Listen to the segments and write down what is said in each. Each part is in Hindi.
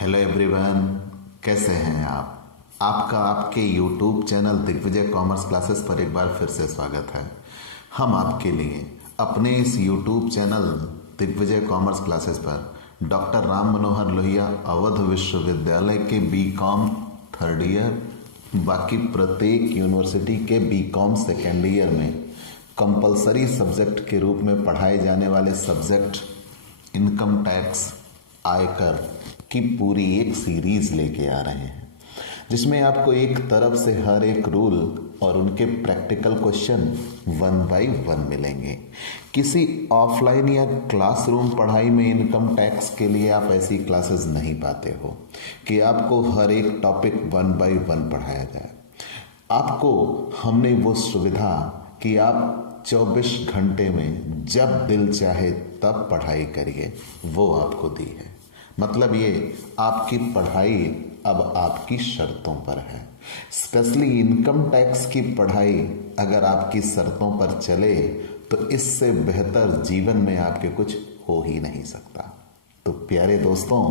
हेलो एवरीवन, कैसे हैं आप। आपका आपके YouTube channel Digvijay commerce classes पर एक बार फिर से स्वागत है। हम आपके लिए अपने इस YouTube channel Digvijay commerce classes पर डॉक्टर राम मनोहर लोहिया अवध विश्वविद्यालय के बीकॉम थर्ड ईयर, बाकी प्रत्येक यूनिवर्सिटी के बीकॉम सेकेंड ईयर में कंपलसरी सब्जेक्ट के रूप में पढ़ाए जाने वाले सब्जेक्ट इनकम टैक्स, आयकर की पूरी एक सीरीज लेके आ रहे हैं, जिसमें आपको एक तरफ से हर एक रूल और उनके प्रैक्टिकल क्वेश्चन 1 बाय 1 मिलेंगे। किसी ऑफलाइन या क्लासरूम पढ़ाई में इनकम टैक्स के लिए आप ऐसी क्लासेस नहीं पाते हो कि आपको हर एक टॉपिक 1 बाय 1 पढ़ाया जाए। आपको हमने वो सुविधा कि आप 24 घंटे में जब दिल चाहे तब पढ़ाई करिए, वो आपको दी है। मतलब ये आपकी पढ़ाई अब आपकी शर्तों पर है। स्पेशली इनकम टैक्स की पढ़ाई अगर आपकी शर्तों पर चले तो इससे बेहतर जीवन में आपके कुछ हो ही नहीं सकता। तो प्यारे दोस्तों,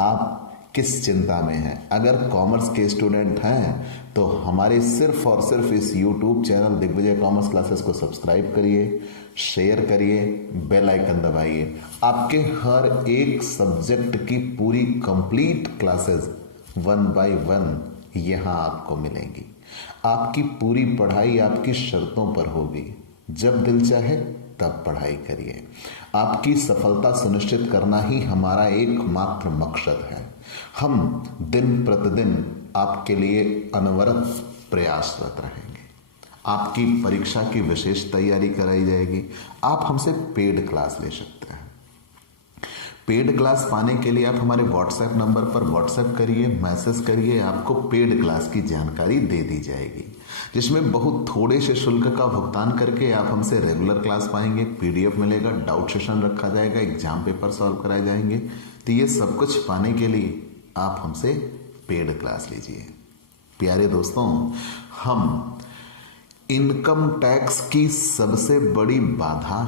आप किस चिंता में हैं? अगर कॉमर्स के स्टूडेंट हैं तो हमारे सिर्फ और सिर्फ इस YouTube channel Digvijay commerce classes को सब्सक्राइब करिए, शेयर करिए, बेल आइकन दबाइए। आपके हर एक सब्जेक्ट की पूरी कंप्लीट क्लासेस 1 बाय 1 यहाँ आपको मिलेंगी। आपकी पूरी पढ़ाई आपकी शर्तों पर होगी। जब दिल चाहे तब पढ़ाई करिए। आपकी सफलता सुनिश्चित करना ही हमारा एकमात्र मकसद है। हम दिन प्रतिदिन आपके लिए अनवरत प्रयासरत रहेंगे। आपकी परीक्षा की विशेष तैयारी कराई जाएगी। आप हमसे पेड क्लास ले सकते हैं। पेड क्लास पाने के लिए आप हमारे व्हाट्सएप नंबर पर व्हाट्सएप करिए, मैसेज करिए, आपको पेड क्लास की जानकारी दे दी जाएगी, जिसमें बहुत थोड़े से शुल्क का भुगतान करके आप हमसे रेगुलर क्लास पाएंगे। पीडीएफ मिलेगा, डाउट सेशन रखा जाएगा, एग्जाम पेपर सॉल्व कराए जाएंगे। तो ये सब कुछ पाने के लिए आप हमसे पेड क्लास लीजिए। प्यारे दोस्तों, हम इनकम टैक्स की सबसे बड़ी बाधा,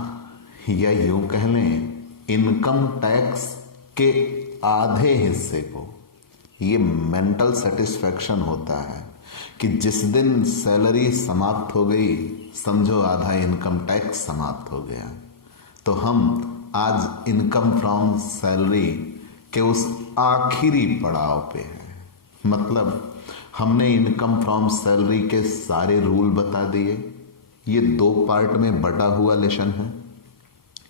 या यूं कह लें इनकम टैक्स के आधे हिस्से को, ये मेंटल सेटिस्फैक्शन होता है कि जिस दिन सैलरी समाप्त हो गई समझो आधा इनकम टैक्स समाप्त हो गया। तो हम आज इनकम फ्रॉम सैलरी के उस आखिरी पड़ाव पे हैं। मतलब हमने इनकम फ्रॉम सैलरी के सारे रूल बता दिए। ये 2 पार्ट में बटा हुआ लेसन है।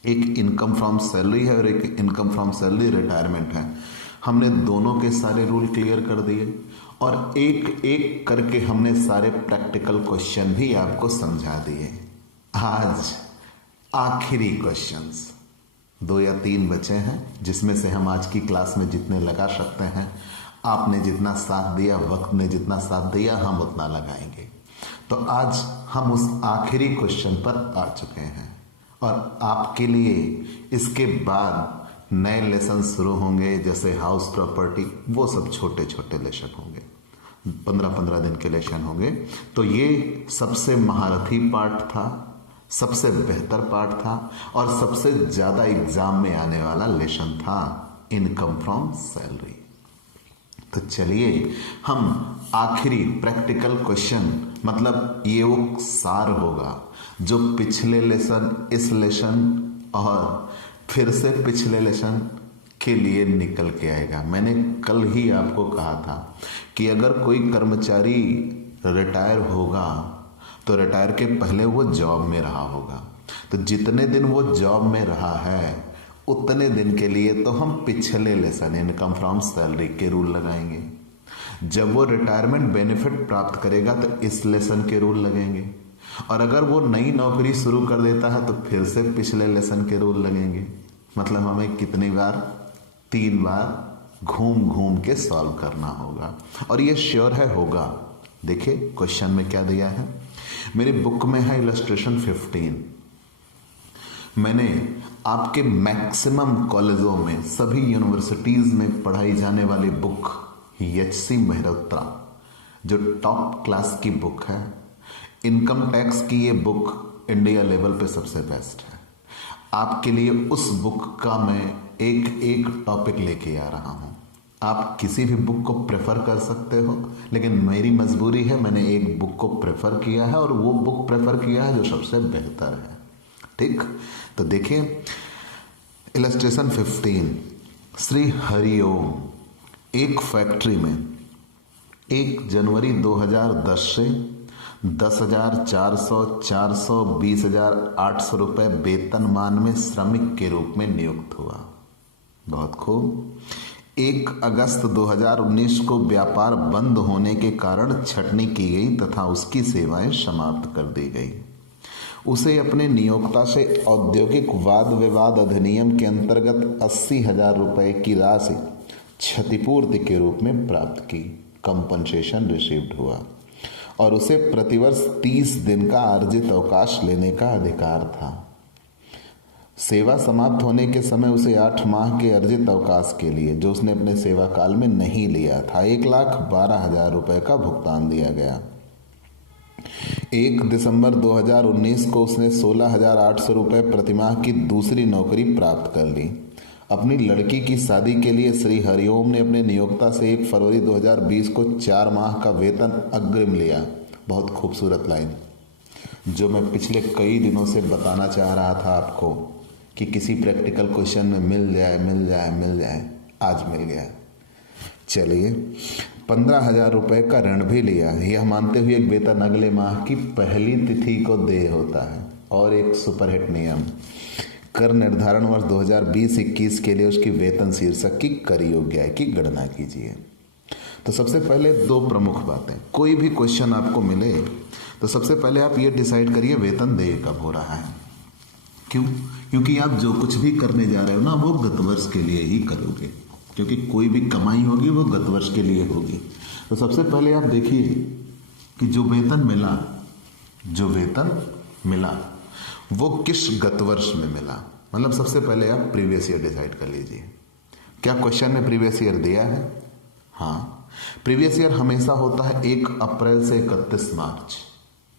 एक इनकम फ्रॉम सैलरी है और एक इनकम फ्रॉम सैलरी रिटायरमेंट है। हमने दोनों के सारे रूल क्लियर कर दिए और एक एक करके हमने सारे प्रैक्टिकल क्वेश्चन भी आपको समझा दिए। आज आखिरी क्वेश्चंस 2 या 3 बचे हैं, जिसमें से हम आज की क्लास में जितने लगा सकते हैं, आपने जितना साथ दिया, वक्त ने जितना साथ दिया, हम उतना लगाएंगे। तो आज हम उस आखिरी क्वेश्चन पर आ चुके हैं और आपके लिए इसके बाद नए लेसन शुरू होंगे, जैसे हाउस प्रॉपर्टी, वो सब छोटे छोटे लेसन होंगे, 15-15 दिन के लेसन होंगे। तो ये सबसे महारथी पार्ट था, सबसे बेहतर पार्ट था और सबसे ज़्यादा एग्जाम में आने वाला लेसन था इनकम फ्रॉम सैलरी। तो चलिए हम आखिरी प्रैक्टिकल क्वेश्चन, मतलब ये वो सार होगा जो पिछले लेसन, इस लेसन और फिर से पिछले लेसन के लिए निकल के आएगा। मैंने कल ही आपको कहा था कि अगर कोई कर्मचारी रिटायर होगा तो रिटायर के पहले वो जॉब में रहा होगा। तो जितने दिन वो जॉब में रहा है उतने दिन के लिए तो हम पिछले लेसन इनकम फ्रॉम सैलरी के रूल लगाएंगे। जब वो रिटायरमेंट बेनिफिट प्राप्त करेगा तो इस लेसन के रूल लगेंगे और अगर वो नई नौकरी शुरू कर देता है तो फिर से पिछले लेसन के रूल लगेंगे। मतलब हमें कितनी बार? 3 बार घूम घूम के सॉल्व करना होगा और ये श्योर है होगा। देखिए क्वेश्चन में क्या दिया है, मेरी बुक में है इलस्ट्रेशन 15। मैंने आपके मैक्सिमम कॉलेजों में, सभी यूनिवर्सिटीज में पढ़ाई जाने वाली बुक HC मेहरोत्रा, जो टॉप क्लास की बुक है, इनकम टैक्स की ये बुक इंडिया लेवल पे सबसे बेस्ट है। आपके लिए उस बुक का मैं एक एक टॉपिक लेके आ रहा हूँ आप किसी भी बुक को प्रेफर कर सकते हो, लेकिन मेरी मजबूरी है, मैंने एक बुक को प्रेफर किया है और वो बुक प्रेफर किया है जो सबसे बेहतर है। ठीक, तो देखिए इलस्ट्रेशन 15। श्री हरिओम एक फैक्ट्री में 1 जनवरी 2010 से 10,400, 400, 20,800 रुपये वेतनमान में श्रमिक के रूप में नियुक्त हुआ। बहुत खूब। 1 अगस्त 2019 को व्यापार बंद होने के कारण छटनी की गई तथा उसकी सेवाएं समाप्त कर दी गई। उसे अपने नियोक्ता से औद्योगिक वाद विवाद अधिनियम के अंतर्गत 80,000 रुपये की राशि क्षतिपूर्ति के रूप में प्राप्त की, कंपनसेशन रिसीव्ड हुआ, और उसे प्रतिवर्ष 30 दिन का अर्जित अवकाश लेने का अधिकार था। सेवा समाप्त होने के समय उसे 8 माह के अर्जित अवकाश के लिए, जो उसने अपने सेवा काल में नहीं लिया था, 1,12,000 रुपये का भुगतान दिया गया। 1 दिसंबर 2019 को उसने 16,800 रुपये प्रतिमाह की दूसरी नौकरी प्राप्त कर ली। अपनी लड़की की शादी के लिए श्री हरिओम ने अपने नियोक्ता से 1 फरवरी 2020 को 4 माह का वेतन अग्रिम लिया। बहुत खूबसूरत लाइन, जो मैं पिछले कई दिनों से बताना चाह रहा था आपको कि किसी प्रैक्टिकल क्वेश्चन में मिल जाए मिल जाए मिल जाए, आज मिल गया। चलिए, 15,000 रुपये का ऋण भी लिया, यह मानते हुए एक वेतन अगले माह की पहली तिथि को देय होता है। और एक सुपरहिट नियम, कर निर्धारण वर्ष 2020-21 के लिए उसकी वेतन शीर्षक की कर योग्य आय की गणना कीजिए। तो सबसे पहले 2 प्रमुख बातें, कोई भी क्वेश्चन आपको मिले तो सबसे पहले आप ये डिसाइड करिए वेतन देय कब हो रहा है। क्यों? क्योंकि आप जो कुछ भी करने जा रहे हो ना, वो गत वर्ष के लिए ही करोगे, क्योंकि कोई भी कमाई होगी वो गत वर्ष के लिए होगी। तो सबसे पहले आप देखिए कि जो वेतन मिला वो किस गत वर्ष में मिला। मतलब सबसे पहले आप प्रीवियस ईयर डिसाइड कर लीजिए। क्या क्वेश्चन में प्रीवियस ईयर दिया है? हाँ, प्रीवियस ईयर हमेशा होता है 1 अप्रैल से 31 मार्च,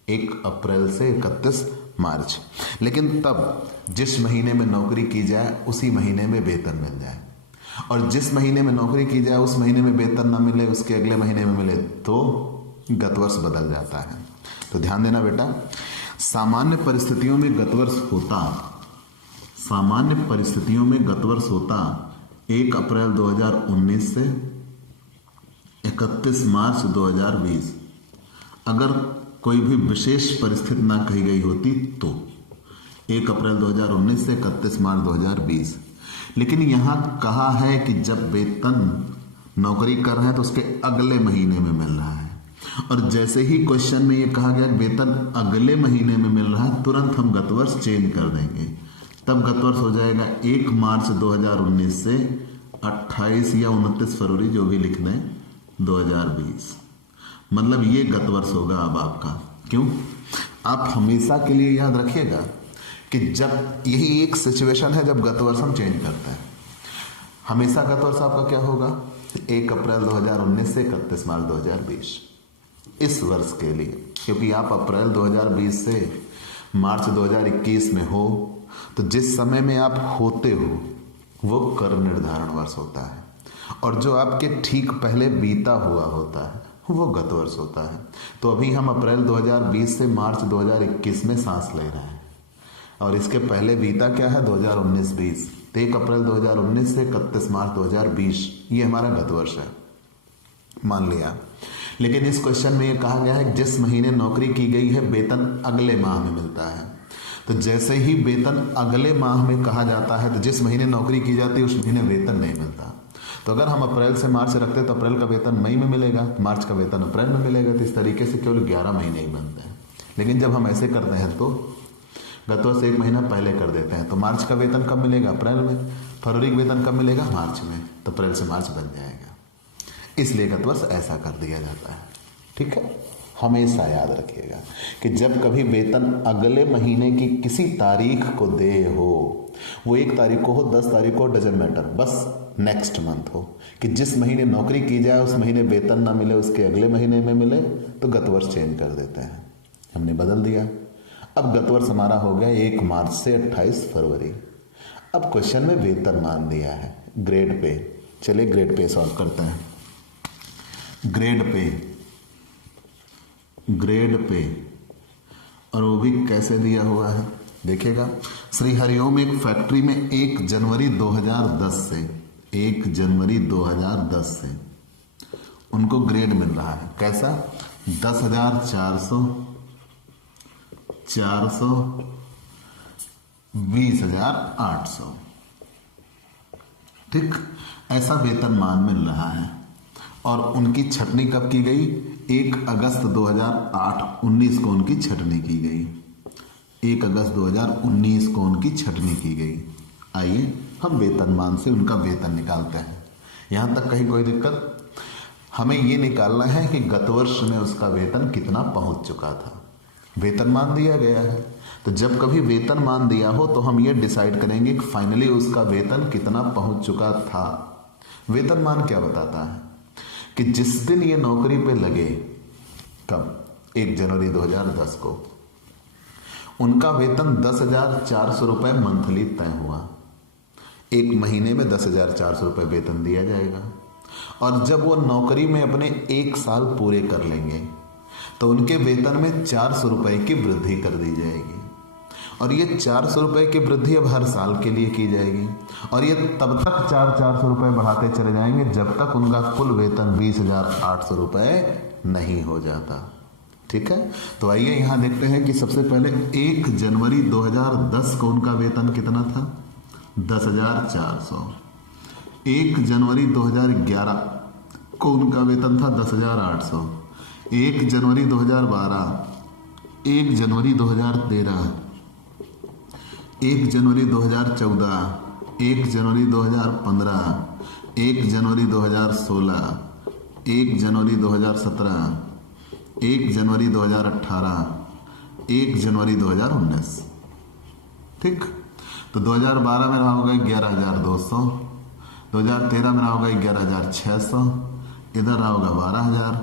1 अप्रैल से 31 मार्च। लेकिन तब जिस महीने में नौकरी की जाए उसी महीने में वेतन मिल जाए, और जिस महीने में नौकरी की जाए उस महीने में वेतन ना मिले, उसके अगले महीने में मिले, तो गत वर्ष बदल जाता है। तो ध्यान देना बेटा, सामान्य परिस्थितियों में गत वर्ष होता 1 अप्रैल 2019 से 31 मार्च 2020। अगर कोई भी विशेष परिस्थिति ना कही गई होती तो 1 अप्रैल 2019 से 31 मार्च 2020। लेकिन यहाँ कहा है कि जब वेतन नौकरी कर रहे हैं तो उसके अगले महीने में मिल रहा है, और जैसे ही क्वेश्चन में ये कहा गया वेतन अगले महीने में मिल रहा है, तुरंत हम गत वर्ष चेंज कर देंगे। तब गत वर्ष हो जाएगा 1 मार्च 2019 से 28 या 29 फरवरी, जो भी लिख दें, 2020। मतलब ये गत वर्ष होगा अब आपका। क्यों? आप हमेशा के लिए याद रखिएगा कि जब यही एक सिचुएशन है जब गत वर्ष हम चेंज करते हैं। हमेशा गत वर्ष आपका क्या होगा? 1 अप्रैल 2019 से 31 मार्च 2020 इस वर्ष के लिए, क्योंकि आप अप्रैल 2020 से मार्च 2021 में हो, तो जिस समय में आप होते हो वो कर निर्धारण वर्ष होता है, और जो आपके ठीक पहले बीता हुआ होता है वो गत वर्ष होता है। तो अभी हम अप्रैल 2020 से मार्च 2021 में सांस ले रहे हैं, और इसके पहले बीता क्या है? 2019-20। 1 अप्रैल 2019 से 31 मार्च 2020 ये हमारा गत वर्ष है, मान लिया। लेकिन इस क्वेश्चन में ये कहा गया है जिस महीने नौकरी की गई है वेतन अगले माह में मिलता है। तो जैसे ही वेतन अगले माह में कहा जाता है, तो जिस महीने नौकरी की जाती है उस महीने वेतन नहीं मिलता। तो अगर हम अप्रैल से मार्च रखते हैं तो अप्रैल का वेतन मई में मिलेगा, मार्च का वेतन अप्रैल में मिलेगा। तो इस तरीके से केवल 11 महीने ही बनते हैं। लेकिन जब हम ऐसे करते हैं तो गत वर्ष 1 महीना पहले कर देते हैं, तो मार्च का वेतन कब मिलेगा? अप्रैल में। फरवरी का वेतन कब मिलेगा? मार्च में। तो अप्रैल से मार्च बन जाएगा, इसलिए गत वर्ष ऐसा कर दिया जाता है। ठीक है, हमेशा याद रखिएगा कि जब कभी वेतन अगले महीने की किसी तारीख को देय हो, वो 1 तारीख को हो, 10 तारीख को, डजंट मैटर, बस नेक्स्ट मंथ हो, कि जिस महीने नौकरी की जाए उस महीने वेतन ना मिले, उसके अगले महीने में मिले, तो गत वर्ष चेंज कर देते हैं। हमने बदल दिया। अब गत वर्ष हमारा हो गया 1 मार्च से 28 फरवरी। अब क्वेश्चन में वेतन मान दिया है ग्रेड पे, चलिए ग्रेड पे सॉल्व करते हैं। ग्रेड पे और वो भी कैसे दिया हुआ है देखिएगा। श्री हरिओम एक फैक्ट्री में 1 जनवरी 2010 से 1 जनवरी 2010 से उनको ग्रेड मिल रहा है कैसा 10,400 400 20,800 ठीक ऐसा वेतनमान मिल रहा है। और उनकी छटनी कब की गई 1 अगस्त 2019 को उनकी छटनी की गई। 1 अगस्त 2019 को उनकी छटनी की गई। आइए हम वेतनमान से उनका वेतन निकालते हैं। यहां तक कहीं कोई दिक्कत? हमें ये निकालना है कि गत वर्ष में उसका वेतन कितना पहुंच चुका था। वेतनमान दिया गया है तो जब कभी वेतनमान दिया हो तो हम ये डिसाइड करेंगे कि फाइनली उसका वेतन कितना पहुंच चुका था। वेतनमान क्या बताता है कि जिस दिन ये नौकरी पे लगे कब 1 जनवरी 2010 को उनका वेतन 10,400 रुपये मंथली तय हुआ। एक महीने में 10,400 रुपये वेतन दिया जाएगा। और जब वो नौकरी में अपने 1 साल पूरे कर लेंगे तो उनके वेतन में 400 रुपये की वृद्धि कर दी जाएगी। और ये 400 रुपये की वृद्धि अब हर साल के लिए की जाएगी और ये तब तक 400 रुपये बढ़ाते चले जाएंगे जब तक उनका कुल वेतन 20,800 रुपये नहीं हो जाता। ठीक है, तो आइए यहाँ देखते हैं कि सबसे पहले 1 जनवरी 2010 को उनका वेतन कितना था 10,400। 1 जनवरी 2011 को उनका वेतन था 10,800। 1 जनवरी 2012, 1 जनवरी 2013, 1 जनवरी 2014, 1 जनवरी 2015, 1 जनवरी 2016, 1 जनवरी 2017, 1 जनवरी 2018, 1 जनवरी 2019। ठीक, तो 2012 में रहा होगा 11,200, 2013 में रहा होगा 11,600, इधर रहा होगा 12,000,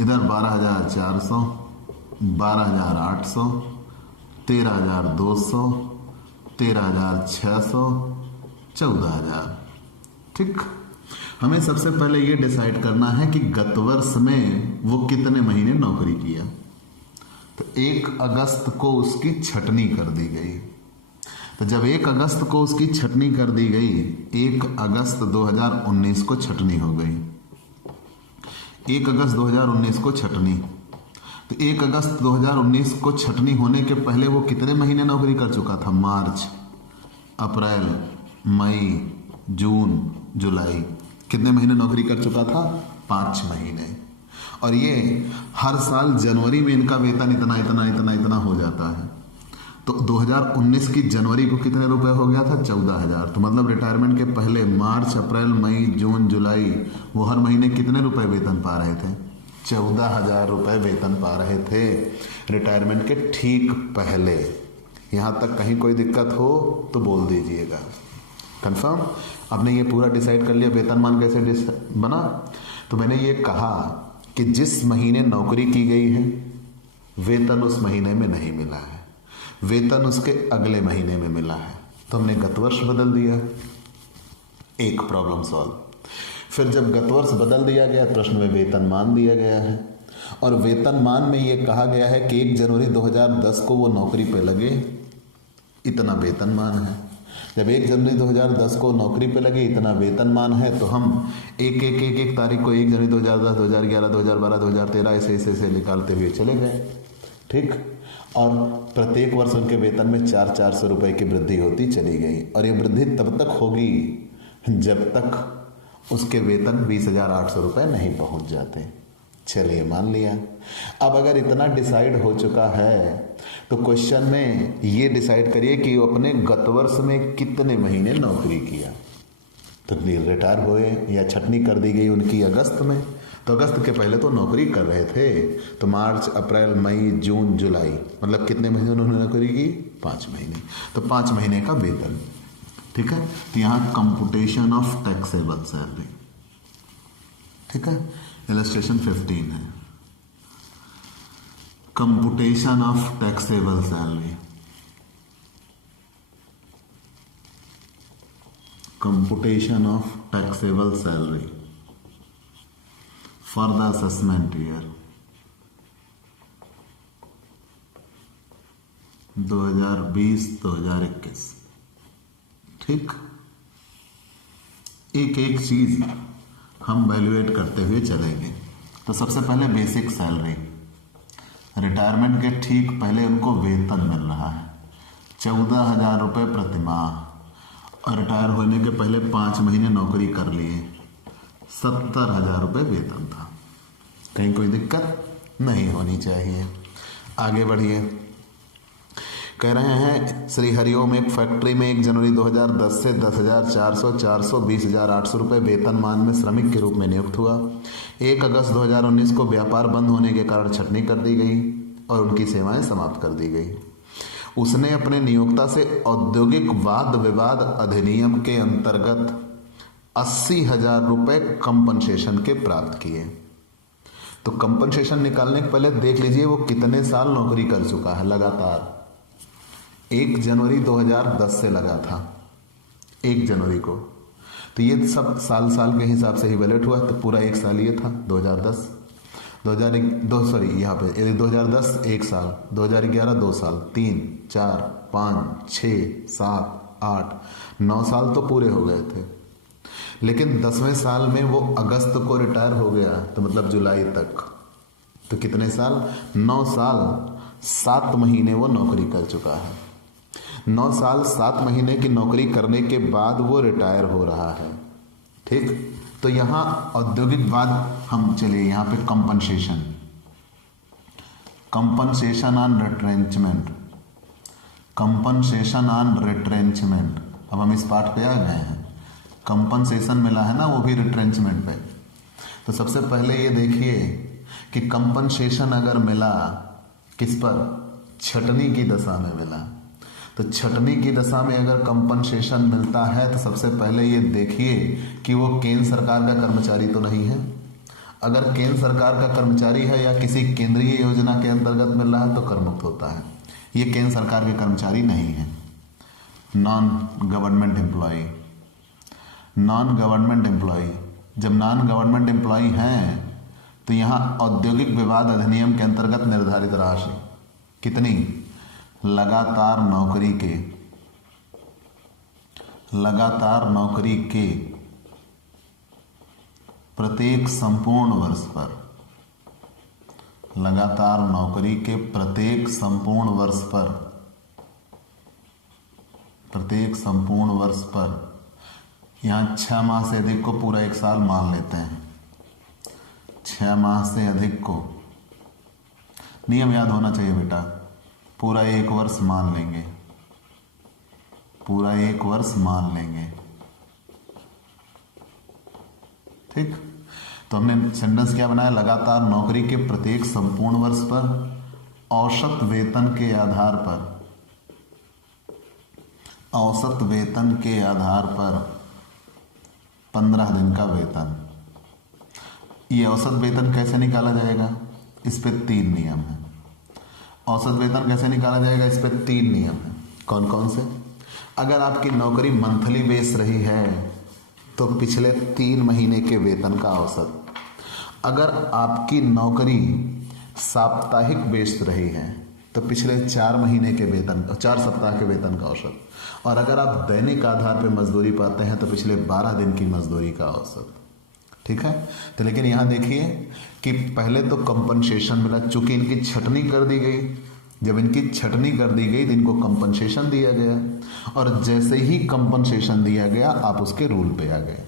इधर 12,400, 12,800, 13,200, 13,600, 14,000। ठीक, हमें सबसे पहले ये डिसाइड करना है कि गत वर्ष में वो कितने महीने नौकरी किया। तो 1 अगस्त को उसकी छटनी कर दी गई। तो जब 1 अगस्त को उसकी छटनी कर दी गई, 1 अगस्त 2019 को छटनी हो गई। 1 अगस्त 2019 को छटनी, तो 1 अगस्त 2019 को छटनी होने के पहले वो कितने महीने नौकरी कर चुका था? मार्च, अप्रैल, मई, जून, जुलाई, कितने महीने नौकरी कर चुका था? 5 महीने। और ये हर साल जनवरी में इनका वेतन इतना इतना इतना इतना हो जाता है। तो 2019 की जनवरी को कितने रुपए हो गया था? 14,000। तो मतलब रिटायरमेंट के पहले मार्च, अप्रैल, मई, जून, जुलाई वो हर महीने कितने रुपए वेतन पा रहे थे? 14,000 रुपये वेतन पा रहे थे रिटायरमेंट के ठीक पहले। यहाँ तक कहीं कोई दिक्कत हो तो बोल दीजिएगा। कंफर्म? आपने ये पूरा डिसाइड कर लिया वेतनमान कैसे बना? तो मैंने ये कहा कि जिस महीने नौकरी की गई है वेतन उस महीने में नहीं मिला है, वेतन उसके अगले महीने में मिला है, तो हमने गत वर्ष बदल दिया। एक प्रॉब्लम सॉल्व। फिर जब गत वर्ष बदल दिया गया, प्रश्न में वेतनमान दिया गया है और वेतनमान में ये कहा गया है कि 1 जनवरी 2010 को वो नौकरी पे लगे, इतना वेतनमान है। जब 1 जनवरी 2010 को नौकरी पे लगे, इतना वेतनमान है, तो हम एक तारीख को 1 जनवरी 2010, 2011, 2012, 2013 ऐसे ऐसे ऐसे निकालते हुए चले गए। ठीक, और प्रत्येक वर्ष उनके वेतन में 400 रुपये की वृद्धि होती चली गई। और ये वृद्धि तब तक होगी जब तक उसके वेतन 20,800 रुपये नहीं पहुंच जाते। चलिए मान लिया। अब अगर इतना डिसाइड हो चुका है तो क्वेश्चन में ये डिसाइड करिए कि वो अपने गत वर्ष में कितने महीने नौकरी किया। तो रिटायर हुए या छटनी कर दी गई उनकी अगस्त में, तो अगस्त के पहले तो नौकरी कर रहे थे। तो मार्च, अप्रैल, मई, जून, जुलाई, मतलब कितने महीने उन्होंने नौकरी की? 5 महीने। तो 5 महीने का वेतन। ठीक है, तो यहाँ कंपुटेशन ऑफ टैक्सेबल सैलरी। ठीक है, इलस्ट्रेशन 15 है। Computation of taxable salary. Computation of taxable salary for the assessment year 2020-2021। ठीक, एक एक चीज हम वैल्यूएट करते हुए चलेंगे। तो सबसे पहले बेसिक सैलरी, रिटायरमेंट के ठीक पहले उनको वेतन मिल रहा है 14,000 रुपये प्रति माह, और रिटायर होने के पहले 5 महीने नौकरी कर लिए 70,000 रुपये वेतन था। कहीं कोई दिक्कत नहीं होनी चाहिए। आगे बढ़िए, कह रहे हैं श्री हरिओम एक फैक्ट्री में 1 जनवरी 2010 से 10,400, 400, 20,800 रुपये वेतनमान में श्रमिक के रूप में नियुक्त हुआ। 1 अगस्त 2019 को व्यापार बंद होने के कारण छटनी कर दी गई और उनकी सेवाएं समाप्त कर दी गई। उसने अपने नियोक्ता से औद्योगिक वाद विवाद अधिनियम के अंतर्गत 80,000 रुपये कंपनसेशन के प्राप्त किए। तो कंपनसेशन निकालने के पहले देख लीजिए वो कितने साल नौकरी कर चुका है लगातार। 1 जनवरी 2010 से लगा था 1 जनवरी को, तो ये सब साल साल के हिसाब से ही वैलिड हुआ। तो पूरा 1 साल ये था 2010, 2001 सॉरी यहाँ पे यदि 2010 1 साल, 2011 2 साल, 3, 4, 5, 6, 7, 8, 9 साल तो पूरे हो गए थे। लेकिन 10वें साल में वो अगस्त को रिटायर हो गया, तो मतलब जुलाई तक, तो कितने साल? 9 साल 7 महीने वो नौकरी कर चुका है। 9 साल 7 महीने की नौकरी करने के बाद वो रिटायर हो रहा है। ठीक, तो यहाँ औद्योगिक बाद हम चलिए यहाँ पे compensation, compensation on retrenchment, compensation on retrenchment. अब हम इस पार्ट पे आ गए हैं। कंपनसेशन मिला है ना, वो भी रिट्रेंचमेंट पे। तो सबसे पहले ये देखिए कि कंपनसेशन अगर मिला किस पर? छटनी की दशा में मिला। तो छटनी की दशा में अगर कंपनसेशन मिलता है तो सबसे पहले ये देखिए कि वो केंद्र सरकार का कर्मचारी तो नहीं है। अगर केंद्र सरकार का कर्मचारी है या किसी केंद्रीय योजना के अंतर्गत मिल रहा है तो कर मुक्त होता है। ये केंद्र सरकार के कर्मचारी नहीं है। Non government employ, non government employ, जब नॉन गवर्नमेंट एम्प्लॉय हैं तो यहाँ औद्योगिक विवाद अधिनियम के अंतर्गत निर्धारित राशि कितनी? लगातार नौकरी के प्रत्येक संपूर्ण वर्ष पर, लगातार नौकरी के प्रत्येक संपूर्ण वर्ष पर यहाँ 6 माह से अधिक को पूरा 1 साल मान लेते हैं। 6 माह से अधिक को, नियम याद होना चाहिए बेटा, पूरा 1 वर्ष मान लेंगे, पूरा 1 वर्ष मान लेंगे। ठीक, तो हमने सेंटेंस क्या बनाया? लगातार नौकरी के प्रत्येक संपूर्ण वर्ष पर औसत वेतन के आधार पर, औसत वेतन के आधार पर 15 दिन का वेतन। ये औसत वेतन कैसे निकाला जाएगा? इस पे 3 नियम है। औसत वेतन कैसे निकाला जाएगा? इस पे 3 नियम है। कौन कौन से? अगर आपकी नौकरी मंथली बेस रही है तो पिछले 3 महीने के वेतन का औसत। अगर आपकी नौकरी साप्ताहिक बेस रही है तो पिछले 4 महीने के वेतन, 4 सप्ताह के वेतन का औसत। और अगर आप दैनिक आधार पर मजदूरी पाते हैं तो पिछले 12 दिन की मजदूरी का औसत। ठीक है, तो लेकिन यहाँ देखिए कि पहले तो कंपनसेशन मिला, चूंकि इनकी छटनी कर दी गई। जब इनकी छटनी कर दी गई तो इनको कंपनसेशन दिया गया, और जैसे ही कंपनसेशन दिया गया आप उसके रूल पे आ गए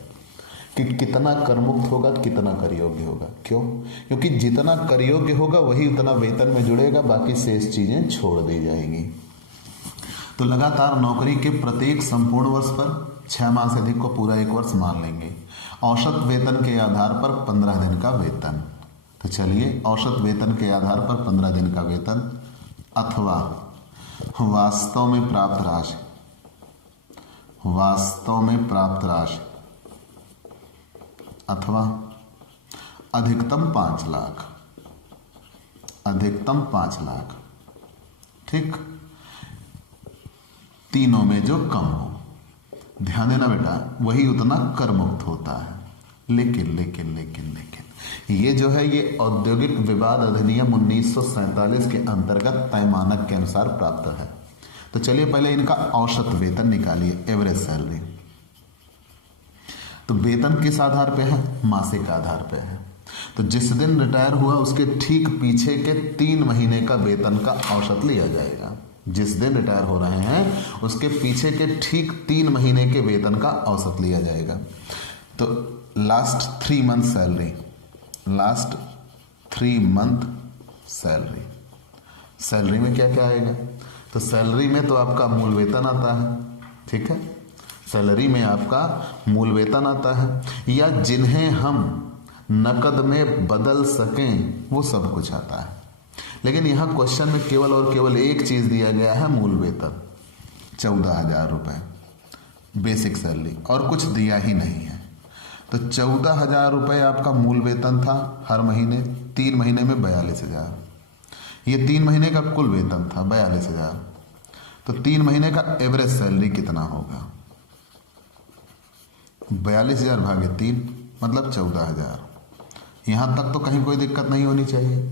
कि कितना कर मुक्त होगा, कितना कर योग्य होगा। क्यों? क्योंकि जितना कर योग्य होगा वही उतना वेतन में जुड़ेगा, बाकी शेष चीजें छोड़ दी जाएंगी। तो लगातार नौकरी के प्रत्येक संपूर्ण वर्ष पर 6 माह से अधिक को पूरा 1 वर्ष मान लेंगे। औसत वेतन के आधार पर 15 दिन का वेतन। तो चलिए, औसत वेतन के आधार पर 15 दिन का वेतन अथवा वास्तव में प्राप्त राशि, वास्तव में प्राप्त राशि अथवा अधिकतम 5 लाख, अधिकतम 5 लाख। ठीक, तीनों में जो कम हो। ध्यान देना बेटा, वही उतना कर मुक्त होता है। लेकिन लेकिन लेकिन लेकिन ये जो है ये औद्योगिक विवाद अधिनियम 1947 के अंतर्गत तय मानक के अनुसार प्राप्त है। तो चलिए पहले इनका औसत वेतन निकालिए, एवरेज सैलरी। तो वेतन किस आधार पे है? मासिक आधार पे है। तो जिस दिन रिटायर हुआ उसके ठीक पीछे के 3 महीने का वेतन का औसत लिया जाएगा। जिस दिन रिटायर हो रहे हैं उसके पीछे के ठीक 3 महीने के वेतन का औसत लिया जाएगा। तो last 3 month salary, last 3 month salary, salary में क्या क्या आएगा? तो सैलरी में तो आपका मूल वेतन आता है, ठीक है, सैलरी में आपका मूल वेतन आता है, या जिन्हें हम नकद में बदल सकें वो सब कुछ आता है। लेकिन यहाँ क्वेश्चन में केवल और केवल एक चीज दिया गया है, मूल वेतन 14,000 रुपये बेसिक सैलरी, और कुछ दिया ही नहीं है। तो 14,000 रुपये आपका मूल वेतन था हर महीने, 3 महीने में 42,000, ये 3 महीने का कुल वेतन था 42,000। तो 3 महीने का एवरेज सैलरी कितना होगा? 42,000 भागे 3 मतलब 14,000। यहां तक तो कहीं कोई दिक्कत नहीं होनी चाहिए।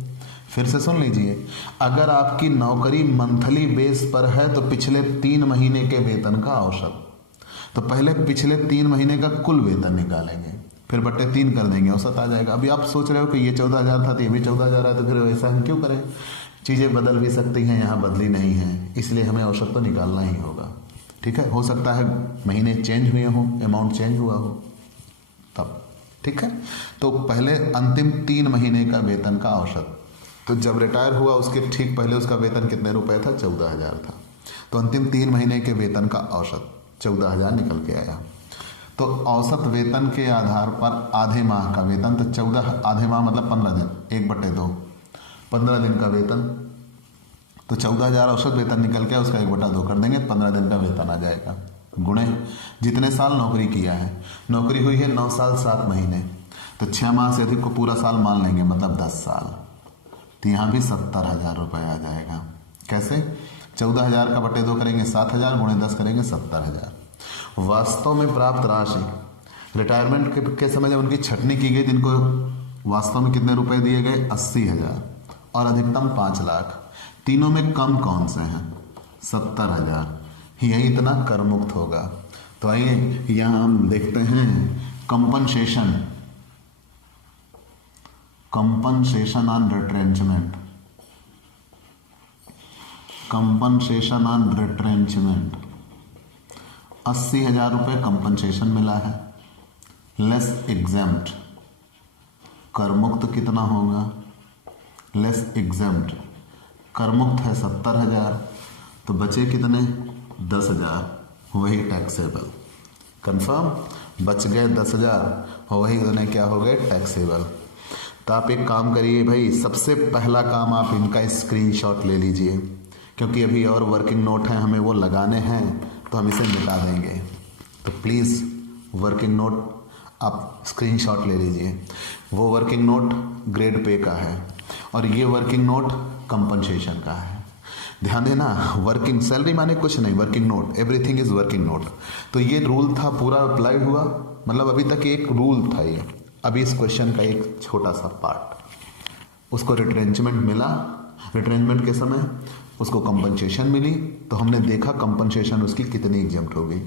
फिर से सुन लीजिए, अगर आपकी नौकरी मंथली बेस पर है तो पिछले 3 महीने के वेतन का औसत, तो पहले पिछले 3 महीने का कुल वेतन निकालेंगे, फिर बट्टे 3 कर देंगे, औसत आ जाएगा। अभी आप सोच रहे हो कि ये 14,000 था तो ये भी 14,000 है, तो फिर ऐसा हम क्यों करें? चीज़ें बदल भी सकती हैं, यहाँ बदली नहीं है, इसलिए हमें औसत तो निकालना ही होगा। ठीक है, हो सकता है महीने चेंज हुए हों, अमाउंट चेंज हुआ हो तब, ठीक है। तो पहले अंतिम 3 महीने का वेतन का औसत, तो जब रिटायर हुआ उसके ठीक पहले उसका वेतन कितने रुपए था? 14,000 था। तो अंतिम 3 महीने के वेतन का औसत 14,000 निकल के आया। तो औसत वेतन के आधार पर आधे माह का वेतन, तो 14 आधे माह मतलब 15 दिन, 1/2 15 दिन का वेतन, तो 14,000 औसत वेतन निकल के उसका 1/2 कर देंगे, 15 दिन का वेतन आ जाएगा। गुणे जितने साल नौकरी किया है, नौकरी हुई है 9 साल 7 महीने, तो 6 माह से अधिक को पूरा साल मान लेंगे, मतलब 10 साल। तो यहाँ भी 70,000 रुपये आ जाएगा। कैसे? 14,000 का बटे 2 करेंगे 7,000, गुणे 10 करेंगे 70,000। वास्तव में प्राप्त राशि रिटायरमेंट के समय जब उनकी छटनी की गई, जिनको वास्तव में कितने रुपए दिए गए? 80,000 और अधिकतम 5 लाख। तीनों में कम कौन से हैं? 70,000। यही इतना कर मुक्त होगा। तो आइए यहाँ हम देखते हैं compensation, compensation on retrenchment, compensation on retrenchment. 80,000 रुपये कंपनसेशन मिला है, लेस एग्जेम्प्ट, कर मुक्त कितना होगा? लेस एग्जेम्प्ट, कर मुक्त है 70,000, तो बचे कितने? 10,000, वही टैक्सेबल। कंफर्म, बच गए 10,000, वही उन्हें क्या हो गए? टैक्सेबल। तो आप एक काम करिए भाई, सबसे पहला काम आप इनका स्क्रीनशॉट ले लीजिए, क्योंकि अभी और वर्किंग नोट हैं, हमें वो लगाने हैं, तो हम इसे मिटा देंगे। तो प्लीज़ वर्किंग नोट आप स्क्रीनशॉट ले लीजिए। वो वर्किंग नोट ग्रेड पे का है और ये वर्किंग नोट कंपनसेशन का है। ध्यान देना, वर्किंग सैलरी माने कुछ नहीं, working note, everything is working note. तो ये रूल था, पूरा अप्लाई हुआ, मतलब अभी तक एक रूल था ये। अभी इस क्वेश्चन का एक छोटा सा पार्ट, उसको रिट्रेंचमेंट मिला, रिट्रेंचमेंट के समय उसको कंपनसेशन मिली, तो हमने देखा कंपनसेशन उसकी कितनी एग्जेम्प्ट हो गई।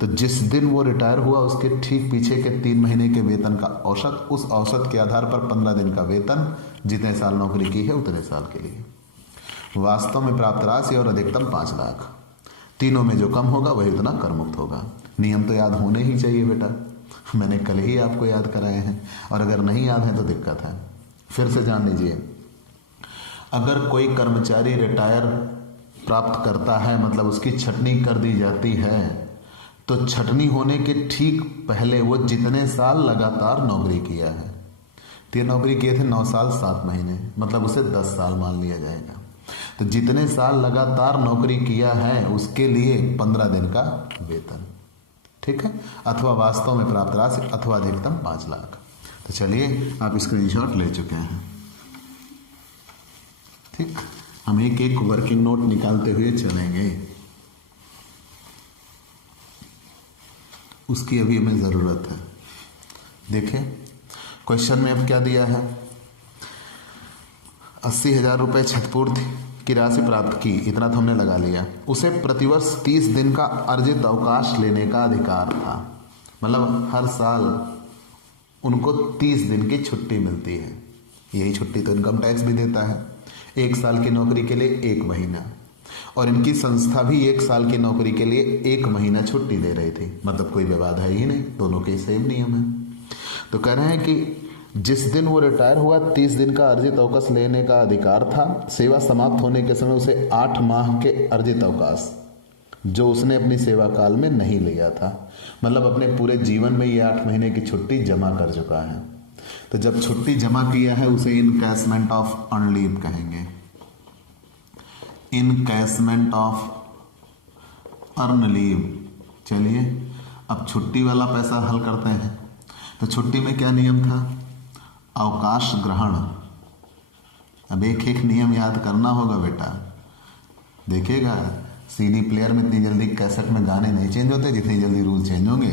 तो जिस दिन वो रिटायर हुआ उसके ठीक पीछे के 3 महीने के वेतन का औसत, उस औसत के आधार पर 15 दिन का वेतन, जितने साल नौकरी की है उतने साल के लिए। वास्तव में प्राप्त राशि और अधिकतम 5 लाख, तीनों में जो कम होगा वही उतना कर मुक्त होगा। नियम तो याद होने ही चाहिए बेटा, मैंने कल ही आपको याद कराए हैं, और अगर नहीं याद है तो दिक्कत है। फिर से जान लीजिए, अगर कोई कर्मचारी रिटायर प्राप्त करता है, मतलब उसकी छटनी कर दी जाती है, तो छटनी होने के ठीक पहले वो जितने साल लगातार नौकरी किया है, तो ये नौकरी किए थे 9 साल 7 महीने, मतलब उसे 10 साल मान लिया जाएगा। तो जितने साल लगातार नौकरी किया है उसके लिए 15 दिन का वेतन, ठीक है, अथवा वास्तव में प्राप्त राशि अथवा अधिकतम 5 लाख। तो चलिए आप स्क्रीनशॉट ले चुके हैं, ठीक। हम एक एक वर्किंग नोट निकालते हुए चलेंगे। उसकी अभी हमें ज़रूरत है। देखिए क्वेश्चन में अब क्या दिया है, 80,000 रुपये क्षतिपूर्ति की राशि प्राप्त की, इतना तो हमने लगा लिया। उसे प्रतिवर्ष 30 दिन का अर्जित अवकाश लेने का अधिकार था, मतलब हर साल उनको 30 दिन की छुट्टी मिलती है। यही छुट्टी तो इनकम टैक्स भी देता है। 1 साल की नौकरी के लिए 1 महीना, और इनकी संस्था भी 1 साल की नौकरी के लिए 1 महीना छुट्टी दे रही थी, मतलब कोई विवाद है ही नहीं, दोनों के सेम नियम है। तो कह रहे हैं कि जिस दिन वो रिटायर हुआ 30 दिन का अर्जित अवकाश लेने का अधिकार था। सेवा समाप्त होने के समय उसे 8 माह के अर्जित अवकाश जो उसने अपनी सेवा काल में नहीं लिया था, मतलब अपने पूरे जीवन में ये 8 महीने की छुट्टी जमा कर चुका है। तो जब छुट्टी जमा किया है उसे इनकैशमेंट ऑफ अर्न लीव कहेंगे। Encashment of earn leave. चलिए अब छुट्टी वाला पैसा हल करते हैं। तो छुट्टी में क्या नियम था, अवकाश ग्रहण। अब एक एक नियम याद करना होगा बेटा। देखिएगा सीडी प्लेयर में इतनी जल्दी कैसेट में गाने नहीं चेंज होते जितनी जल्दी रूल चेंज होंगे।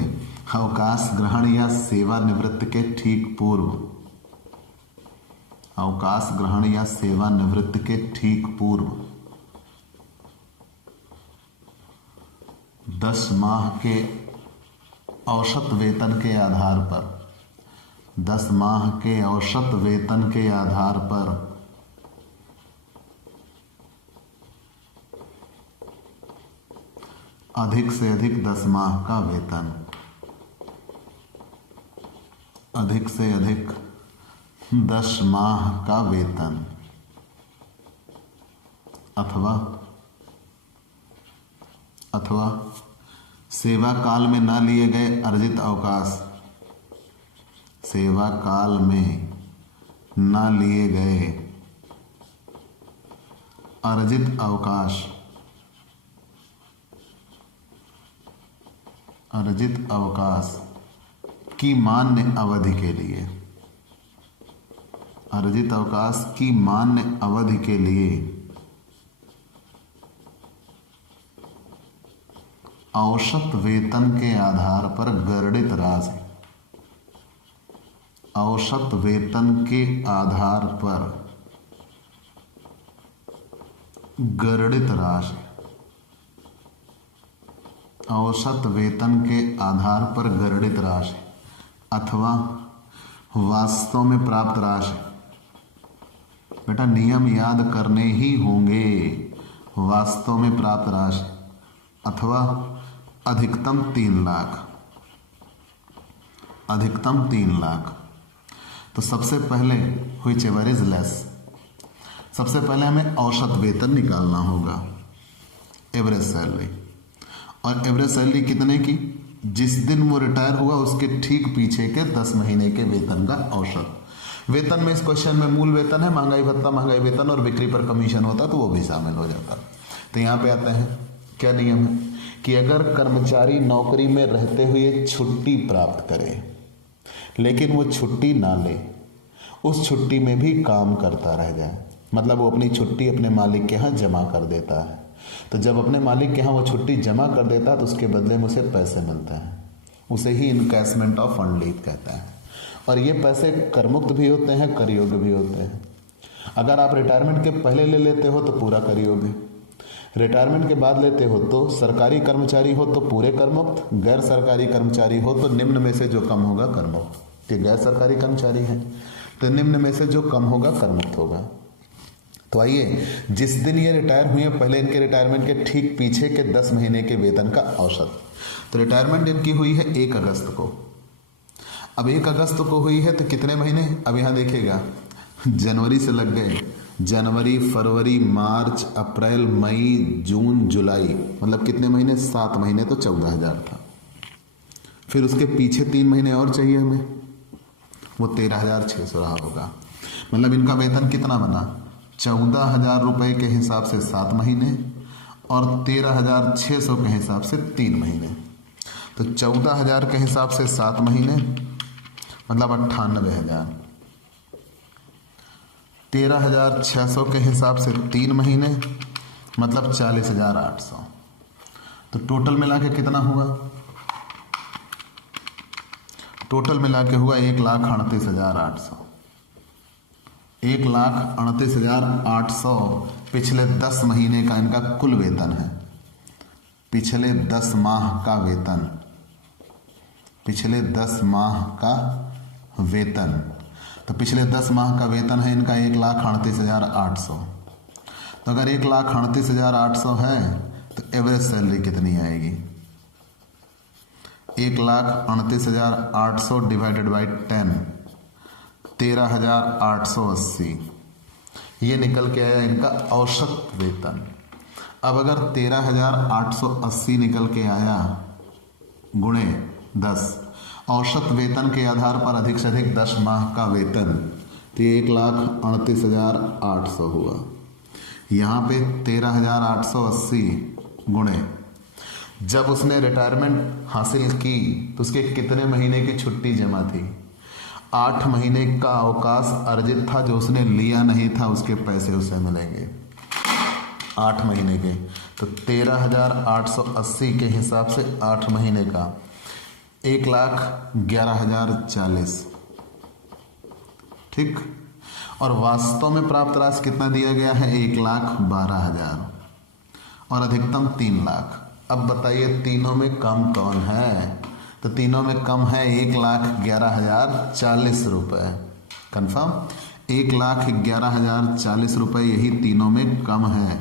अवकाश ग्रहण या सेवानिवृत्त के ठीक पूर्व, अवकाश ग्रहण या सेवानिवृत्त के ठीक पूर्व 10 माह के औसत वेतन के आधार पर, 10 माह के औसत वेतन के आधार पर अधिक से अधिक 10 माह का वेतन, अधिक से अधिक 10 माह का वेतन, अथवा सेवा काल में न लिए गए अर्जित अवकाश, सेवा काल में न लिए गए अर्जित अवकाश, अर्जित अवकाश की मान्य अवधि के लिए, अर्जित अवकाश की मान्य अवधि के लिए औसत वेतन के आधार पर गर्णित राशि, औसत वेतन के आधार पर गर्णित राशि, औसत वेतन के आधार पर गर्णित राशि अथवा वास्तव में प्राप्त राशि। बेटा नियम याद करने ही होंगे। वास्तव में प्राप्त राशि अथवा अधिकतम 3 लाख, अधिकतम 3 लाख। तो सबसे पहले व्हिच एवर इज लेस, सबसे पहले हमें औसत वेतन निकालना होगा, एवरेज सैलरी। और एवरेज सैलरी कितने की, जिस दिन वो रिटायर हुआ उसके ठीक पीछे के 10 महीने के वेतन का औसत। वेतन में इस क्वेश्चन में मूल वेतन है, महंगाई भत्ता, महंगाई वेतन और बिक्री पर कमीशन होता तो वो भी शामिल हो जाता। तो यहाँ पे आता है क्या नियम है कि अगर कर्मचारी नौकरी में रहते हुए छुट्टी प्राप्त करे लेकिन वो छुट्टी ना ले, उस छुट्टी में भी काम करता रह जाए, मतलब वो अपनी छुट्टी अपने मालिक के यहाँ जमा कर देता है। तो जब अपने मालिक के यहाँ वो छुट्टी जमा कर देता है तो उसके बदले में उसे पैसे मिलते हैं, उसे ही इनकैशमेंट ऑफ अर्न लीव कहता है। और ये पैसे करमुक्त भी होते हैं, कर योग्य भी होते हैं। अगर आप रिटायरमेंट के पहले ले लेते हो तो पूरा कर योग्य, रिटायरमेंट के बाद लेते हो तो सरकारी कर्मचारी हो तो पूरे करमुक्त, गैर सरकारी कर्मचारी हो तो निम्न में से जो कम होगा करमुक्त। ये गैर सरकारी कर्मचारी हैं तो निम्न में से जो कम होगा करमुक्त होगा। तो आइए, जिस दिन ये रिटायर हुए पहले इनके रिटायरमेंट के ठीक पीछे के 10 महीने के वेतन का औसत। तो रिटायरमेंट इनकी हुई है 1 अगस्त को। अब 1 अगस्त को हुई है तो कितने महीने, अब यहाँ देखिएगा जनवरी से लग गए, जनवरी, फरवरी, मार्च, अप्रैल, मई, जून, जुलाई, मतलब कितने महीने, 7 महीने, तो 14,000 था। फिर उसके पीछे 3 महीने और चाहिए हमें, वो 13,600 रहा होगा। मतलब इनका वेतन कितना बना, 14,000 रुपये के हिसाब से 7 महीने और 13,600 के हिसाब से 3 महीने। तो 14,000 के हिसाब से 7 महीने मतलब 98,000, 13,600 के हिसाब से 3 महीने मतलब 40,800। तो टोटल मिला के कितना हुआ, टोटल मिला के हुआ 1,38,800। 1,38,800 पिछले 10 महीने का इनका कुल वेतन है। पिछले 10 माह का वेतन, पिछले 10 माह का वेतन। तो पिछले 10 माह का वेतन है इनका 1,38,800। तो अगर 1,38,800 है तो एवरेज सैलरी कितनी आएगी? 1,38,800 डिवाइडेड बाई 10, 13,880। ये निकल के आया इनका औसत वेतन। अब अगर 13,880 निकल के आया गुणे 10, औसत वेतन के आधार पर अधिक से अधिक 10 माह का वेतन, तो ये 1,38,800 हुआ। यहाँ पे 13,880 गुणे, जब उसने रिटायरमेंट हासिल की तो उसके कितने महीने की छुट्टी जमा थी? 8 महीने का अवकाश अर्जित था, जो उसने लिया नहीं था उसके पैसे उसे मिलेंगे 8 महीने के। तो 13,880 के हिसाब से 8 महीने का 1,11,040, ठीक। और वास्तव में प्राप्त राशि कितना दिया गया है? 1,12,000 और अधिकतम 3 लाख। अब बताइए तीनों में कम कौन है? तो तीनों में कम है 1,11,040 रुपये। कन्फर्म? 1,11,040 रुपये यही तीनों में कम है।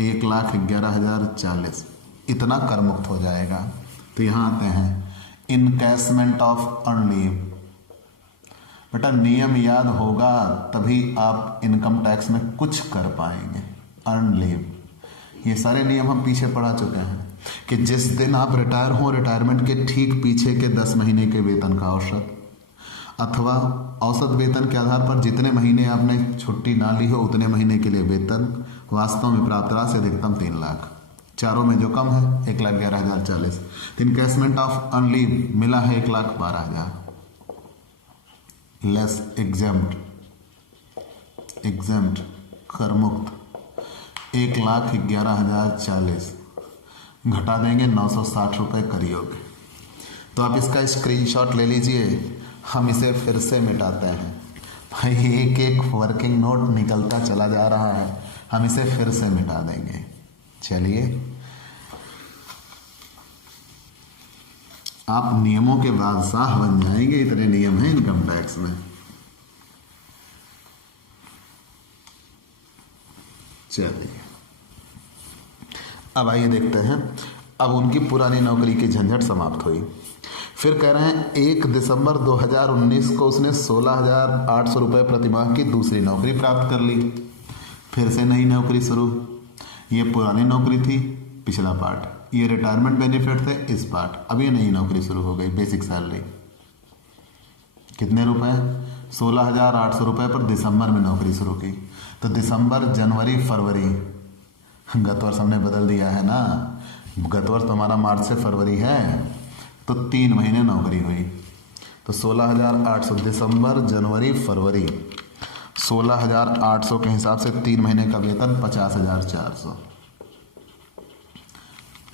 1,11,040 इतना कर मुक्त हो जाएगा। तो यहाँ आते हैं इनकैशमेंट ऑफ अर्न लीव। बेटा नियम याद होगा तभी आप इनकम टैक्स में कुछ कर पाएंगे। अर्न लीव, ये सारे नियम हम पीछे पढ़ा चुके हैं कि जिस दिन आप रिटायर हो, रिटायरमेंट के ठीक पीछे के 10 महीने के वेतन का औसत, अथवा औसत वेतन के आधार पर जितने महीने आपने छुट्टी ना ली हो उतने महीने के लिए वेतन, वास्तव में प्राप्त राशि अधिकतम 3 लाख। चारों में जो कम है 1,11,040। इनकैशमेंट ऑफ अर्न लीव मिला है 1,12,000 लेस एग्जेम्प्ट कर मुक्त 1,11,040 घटा देंगे 960 रुपये करियोग। तो आप इसका स्क्रीनशॉट ले लीजिए, हम इसे फिर से मिटाते हैं। भाई एक एक वर्किंग नोट निकलता चला जा रहा है, हम इसे फिर से मिटा देंगे। चलिए, आप नियमों के बादशाह बन जाएंगे, इतने नियम हैं इनकम टैक्स में। चलिए अब आइए देखते हैं। अब उनकी पुरानी नौकरी की झंझट समाप्त हुई। फिर कह रहे हैं 1 दिसंबर 2019 को उसने 16,800 रुपये प्रतिमाह की दूसरी नौकरी प्राप्त कर ली। फिर से नई नौकरी शुरू। ये पुरानी नौकरी थी, पिछला पार्ट। ये रिटायरमेंट बेनिफिट थे, इस पार्ट। अब ये नई नौकरी शुरू हो गई। बेसिक सैलरी कितने रुपए? 16,800 रुपये पर दिसंबर में नौकरी शुरू की। तो दिसंबर, जनवरी, फरवरी, गत वर्ष हमने बदल दिया है ना, गत वर्ष तो हमारा मार्च से फरवरी है, तो 3 महीने नौकरी हुई। तो 16,800 दिसंबर, जनवरी, फरवरी, 16,800 के हिसाब से 3 महीने का वेतन 50,400।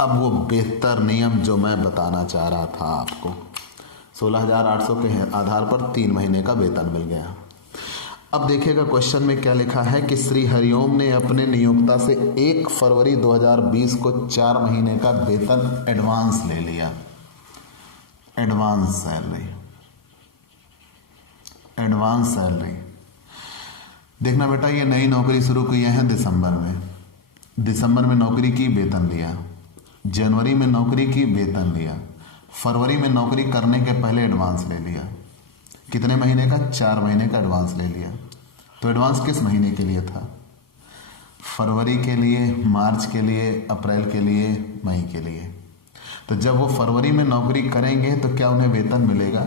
अब वो बेहतर नियम जो मैं बताना चाह रहा था आपको, 16,800 के आधार पर 3 महीने का वेतन मिल गया। अब देखिएगा क्वेश्चन में क्या लिखा है कि श्री हरिओम ने अपने नियोक्ता से 1 फरवरी 2020 को 4 महीने का वेतन एडवांस ले लिया। एडवांस सैलरी देखना बेटा, ये नई नौकरी शुरू की है दिसंबर में नौकरी की, वेतन लिया। जनवरी में नौकरी की, वेतन लिया। फरवरी में नौकरी करने के पहले एडवांस ले लिया। कितने महीने का? 4 महीने का एडवांस ले लिया। तो एडवांस किस महीने के लिए था? फरवरी के लिए, मार्च के लिए, अप्रैल के लिए, मई के लिए। तो जब वो फरवरी में नौकरी करेंगे तो क्या उन्हें वेतन मिलेगा?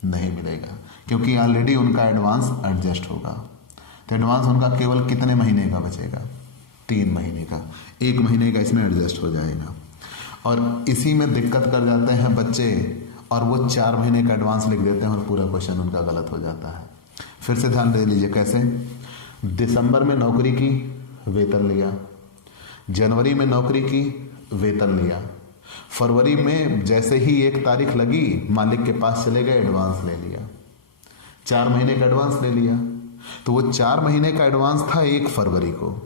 नहीं मिलेगा, क्योंकि ऑलरेडी उनका एडवांस एडजस्ट होगा। तो एडवांस उनका केवल कितने महीने का बचेगा? 3 महीने का। 1 महीने का इसमें एडजस्ट हो जाएगा। और इसी में दिक्कत कर जाते हैं बच्चे, और वो 4 महीने का एडवांस लिख देते हैं और पूरा क्वेश्चन उनका गलत हो जाता है। फिर से ध्यान दे लीजिए कैसे। दिसंबर में नौकरी की, वेतन लिया। जनवरी में नौकरी की, वेतन लिया। फरवरी में जैसे ही 1 तारीख लगी मालिक के पास चले गए, एडवांस ले लिया, 4 महीने का एडवांस ले लिया। तो वो 4 महीने का एडवांस था 1 फरवरी को,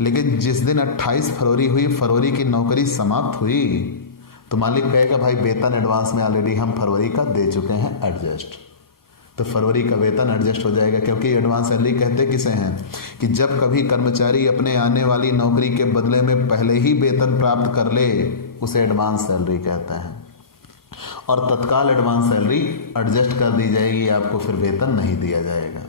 लेकिन जिस दिन 28 फरवरी हुई, फरवरी की नौकरी समाप्त हुई, तो मालिक कहेगा भाई वेतन एडवांस में ऑलरेडी हम फरवरी का दे चुके हैं एडजस्ट, तो फरवरी का वेतन एडजस्ट हो जाएगा। क्योंकि एडवांस सैलरी कहते किसे हैं कि जब कभी कर्मचारी अपने आने वाली नौकरी के बदले में पहले ही वेतन प्राप्त कर ले, उसे एडवांस सैलरी कहते हैं। और तत्काल एडवांस सैलरी एडजस्ट कर दी जाएगी, आपको फिर वेतन नहीं दिया जाएगा।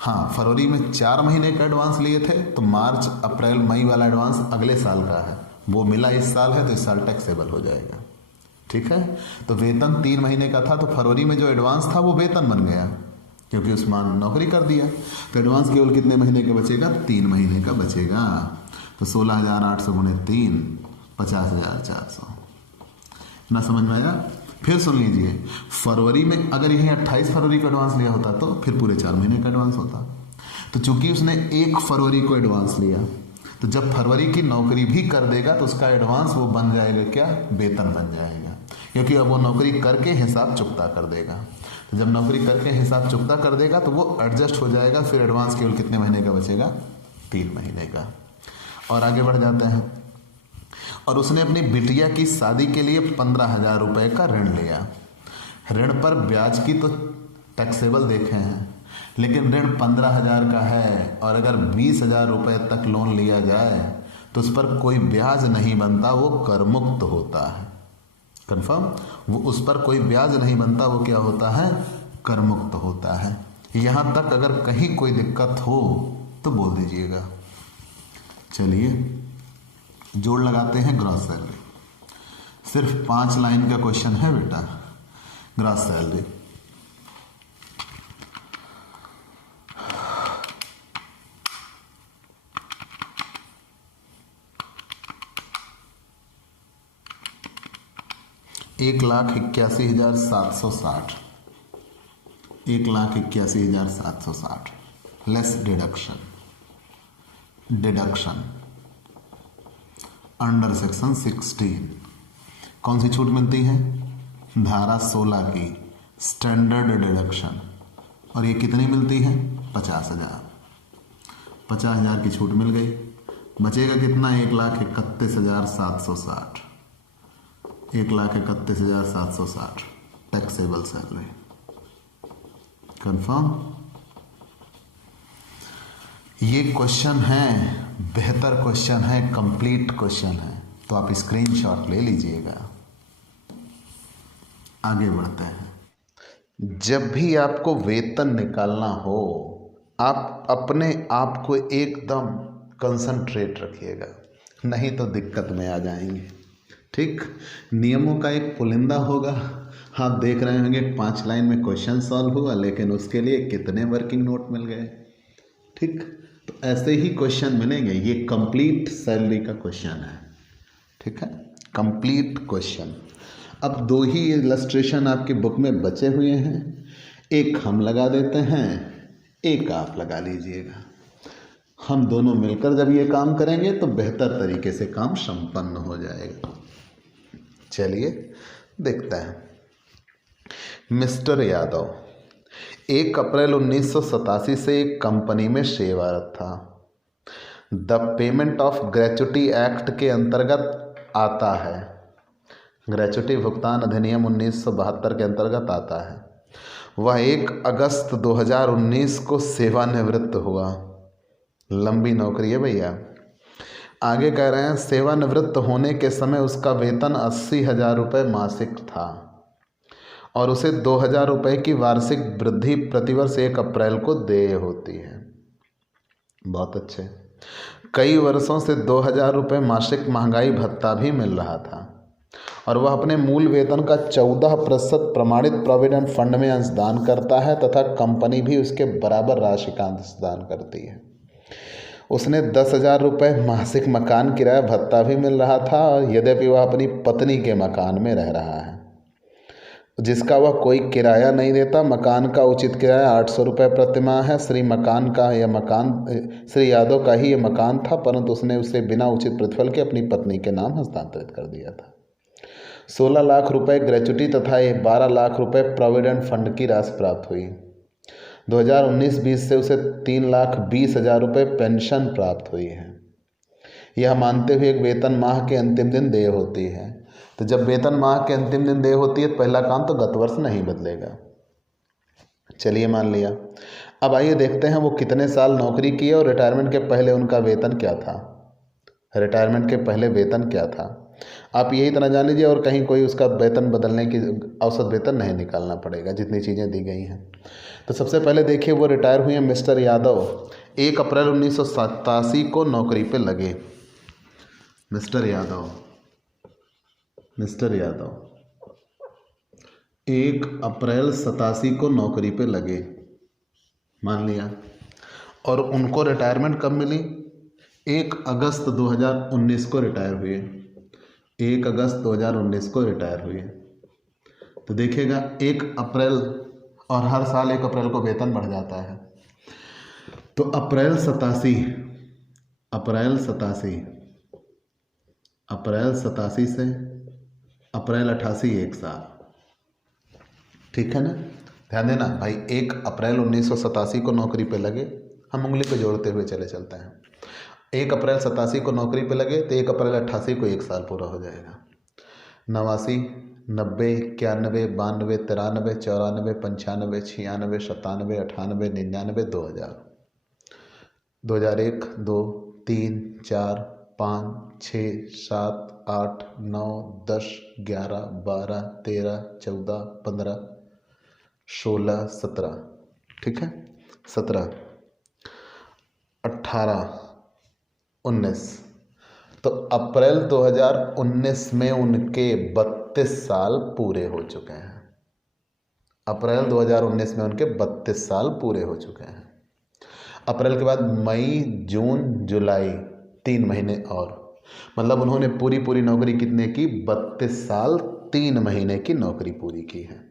हाँ, फरवरी में 4 महीने का एडवांस लिए थे, तो मार्च अप्रैल मई वाला एडवांस अगले साल का है, वो मिला इस साल है तो इस साल टैक्सेबल हो जाएगा। ठीक है, तो वेतन 3 महीने का था, तो फरवरी में जो एडवांस था वो वेतन बन गया, क्योंकि उसमें नौकरी कर दिया। तो एडवांस केवल कितने महीने का बचेगा? 3 महीने का बचेगा। तो 16,800 गुणे 3, 50,400। ना समझ में आया? फिर सुन लीजिए, फरवरी में अगर यही 28 फरवरी का एडवांस लिया होता तो फिर पूरे 4 महीने का एडवांस होता। तो चूंकि उसने 1 फरवरी को एडवांस लिया, तो जब फरवरी की नौकरी भी कर देगा तो उसका एडवांस वो बन जाएगा क्या? वेतन बन जाएगा, क्योंकि अब वो नौकरी करके हिसाब चुकता कर देगा। तो जब नौकरी करके हिसाब चुकता कर देगा तो वो एडजस्ट हो जाएगा। फिर एडवांस केवल कितने महीने का बचेगा? 3 महीने का। और आगे बढ़ जाते हैं। और उसने अपनी बिटिया की शादी के लिए 15,000 रुपये का ऋण लिया। ऋण पर ब्याज की तो टैक्सेबल देखे हैं, लेकिन ऋण 15,000 का है और अगर 20,000 रुपये तक लोन लिया जाए तो उस पर कोई ब्याज नहीं बनता, वो कर मुक्त होता है। कंफर्म? वो उस पर कोई ब्याज नहीं बनता, वो क्या होता है? कर मुक्त होता है। यहाँ तक अगर कहीं कोई दिक्कत हो तो बोल दीजिएगा। चलिए जोड़ लगाते हैं ग्रॉस सैलरी। सिर्फ 5 लाइन का क्वेश्चन है बेटा। Gross salary $1,81,760, 1,81,760 less deduction under section 16 कौन सी छूट मिलती है? धारा 16 की स्टैंडर्ड डिडक्शन। और ये कितनी मिलती है? 50,000। 50,000 की छूट मिल गई। बचेगा कितना? 1,31,760, 1,31,760 टैक्सेबल सैलरी। कंफर्म? ये क्वेश्चन है, बेहतर क्वेश्चन है, कंप्लीट क्वेश्चन है, तो आप स्क्रीनशॉट ले लीजिएगा। आगे बढ़ते हैं। जब भी आपको वेतन निकालना हो, आप अपने आप को एकदम कंसंट्रेट रखिएगा, नहीं तो दिक्कत में आ जाएंगे। ठीक, नियमों का एक पुलिंदा होगा। आप देख रहे होंगे 5 लाइन में क्वेश्चन सॉल्व हुआ, लेकिन उसके लिए कितने वर्किंग नोट मिल गए। ठीक, तो ऐसे ही क्वेश्चन मिलेंगे। ये कंप्लीट सैलरी का क्वेश्चन है। ठीक है, कंप्लीट क्वेश्चन। अब 2 ही इलस्ट्रेशन आपकी बुक में बचे हुए हैं, एक हम लगा देते हैं, एक आप लगा लीजिएगा। हम दोनों मिलकर जब ये काम करेंगे तो बेहतर तरीके से काम संपन्न हो जाएगा। चलिए देखते हैं। मिस्टर यादव 1 अप्रैल 1987 से एक कंपनी में सेवारत था। The payment of gratuity act के अंतर्गत आता है। ग्रेच्युटी भुगतान अधिनियम 1972 के अंतर्गत आता है। वह 1 अगस्त 2019 को सेवानिवृत्त हुआ। लंबी नौकरी है भैया। आगे कह रहे हैं सेवानिवृत्त होने के समय उसका वेतन 80,000 रुपये मासिक था और उसे 2,000 रुपये की वार्षिक वृद्धि प्रतिवर्ष 1 अप्रैल को देय होती है। बहुत अच्छे। कई वर्षों से 2,000 रुपये मासिक महंगाई भत्ता भी मिल रहा था और वह अपने मूल वेतन का 14% प्रमाणित प्रोविडेंट फंड में अंशदान करता है तथा कंपनी भी उसके बराबर राशि का अंशदान करती है। उसने 10,000 रुपये मासिक मकान किराया भत्ता भी मिल रहा था और यद्यपि वह अपनी पत्नी के मकान में रह रहा है जिसका वह कोई किराया नहीं देता। मकान का उचित किराया 800 रुपये प्रतिमाह है। श्री यादव का ही यह मकान था, परंतु उसने उसे बिना उचित प्रतिफल के अपनी पत्नी के नाम हस्तांतरित कर दिया था। 16 लाख रुपए ग्रेच्युटी तथा 12 लाख रुपए प्रोविडेंट फंड की राशि प्राप्त हुई। 2019-20 से उसे 3,20,000 रुपये पेंशन प्राप्त हुई है। यह मानते हुए एक वेतन माह के अंतिम दिन देय होती है। तो जब वेतन माह के अंतिम दिन देय होती है तो पहला काम तो गत वर्ष नहीं बदलेगा। चलिए मान लिया। अब आइए देखते हैं वो कितने साल नौकरी किए और रिटायरमेंट के पहले उनका वेतन क्या था। रिटायरमेंट के पहले वेतन क्या था आप यही इतना जान लीजिए, और कहीं कोई उसका वेतन बदलने की औसत वेतन नहीं निकालना पड़ेगा, जितनी चीज़ें दी गई हैं। तो सबसे पहले देखिए वो रिटायर हुए हैं मिस्टर यादव 1 अप्रैल 1987 को नौकरी पे लगे। मिस्टर यादव 1 अप्रैल 87 को नौकरी पे लगे, मान लिया। और उनको रिटायरमेंट कब मिली? 1 अगस्त 2019 को रिटायर हुए। 1 अगस्त 2019 को रिटायर हुए। तो देखिएगा 1 अप्रैल, और हर साल 1 अप्रैल को वेतन बढ़ जाता है। तो अप्रैल 87 से अप्रैल 88 1 साल, ठीक है ना। ध्यान देना भाई, 1 अप्रैल 1987 को नौकरी पे लगे, हम उंगली पे जोड़ते हुए चले चलते हैं। 1 अप्रैल 87 को नौकरी पे लगे तो 1 अप्रैल 88 को 1 साल पूरा हो जाएगा। 89, 90, 91, 92, 93, 94, 95, 96, 97, 98, 99, 2000, 2001, 2, 3, 4, 5, 6, 7, 8, 9, 10, 11, 12, 13, 14, 15, 16, 17, ठीक है, 17, 18, 19। तो अप्रैल 2019 में उनके 32 साल पूरे हो चुके हैं। अप्रैल 2019 में उनके 32 साल पूरे हो चुके हैं। अप्रैल के बाद मई, जून, जुलाई 3 महीने और, मतलब उन्होंने पूरी नौकरी कितने की? 32 साल 3 महीने की नौकरी पूरी की है।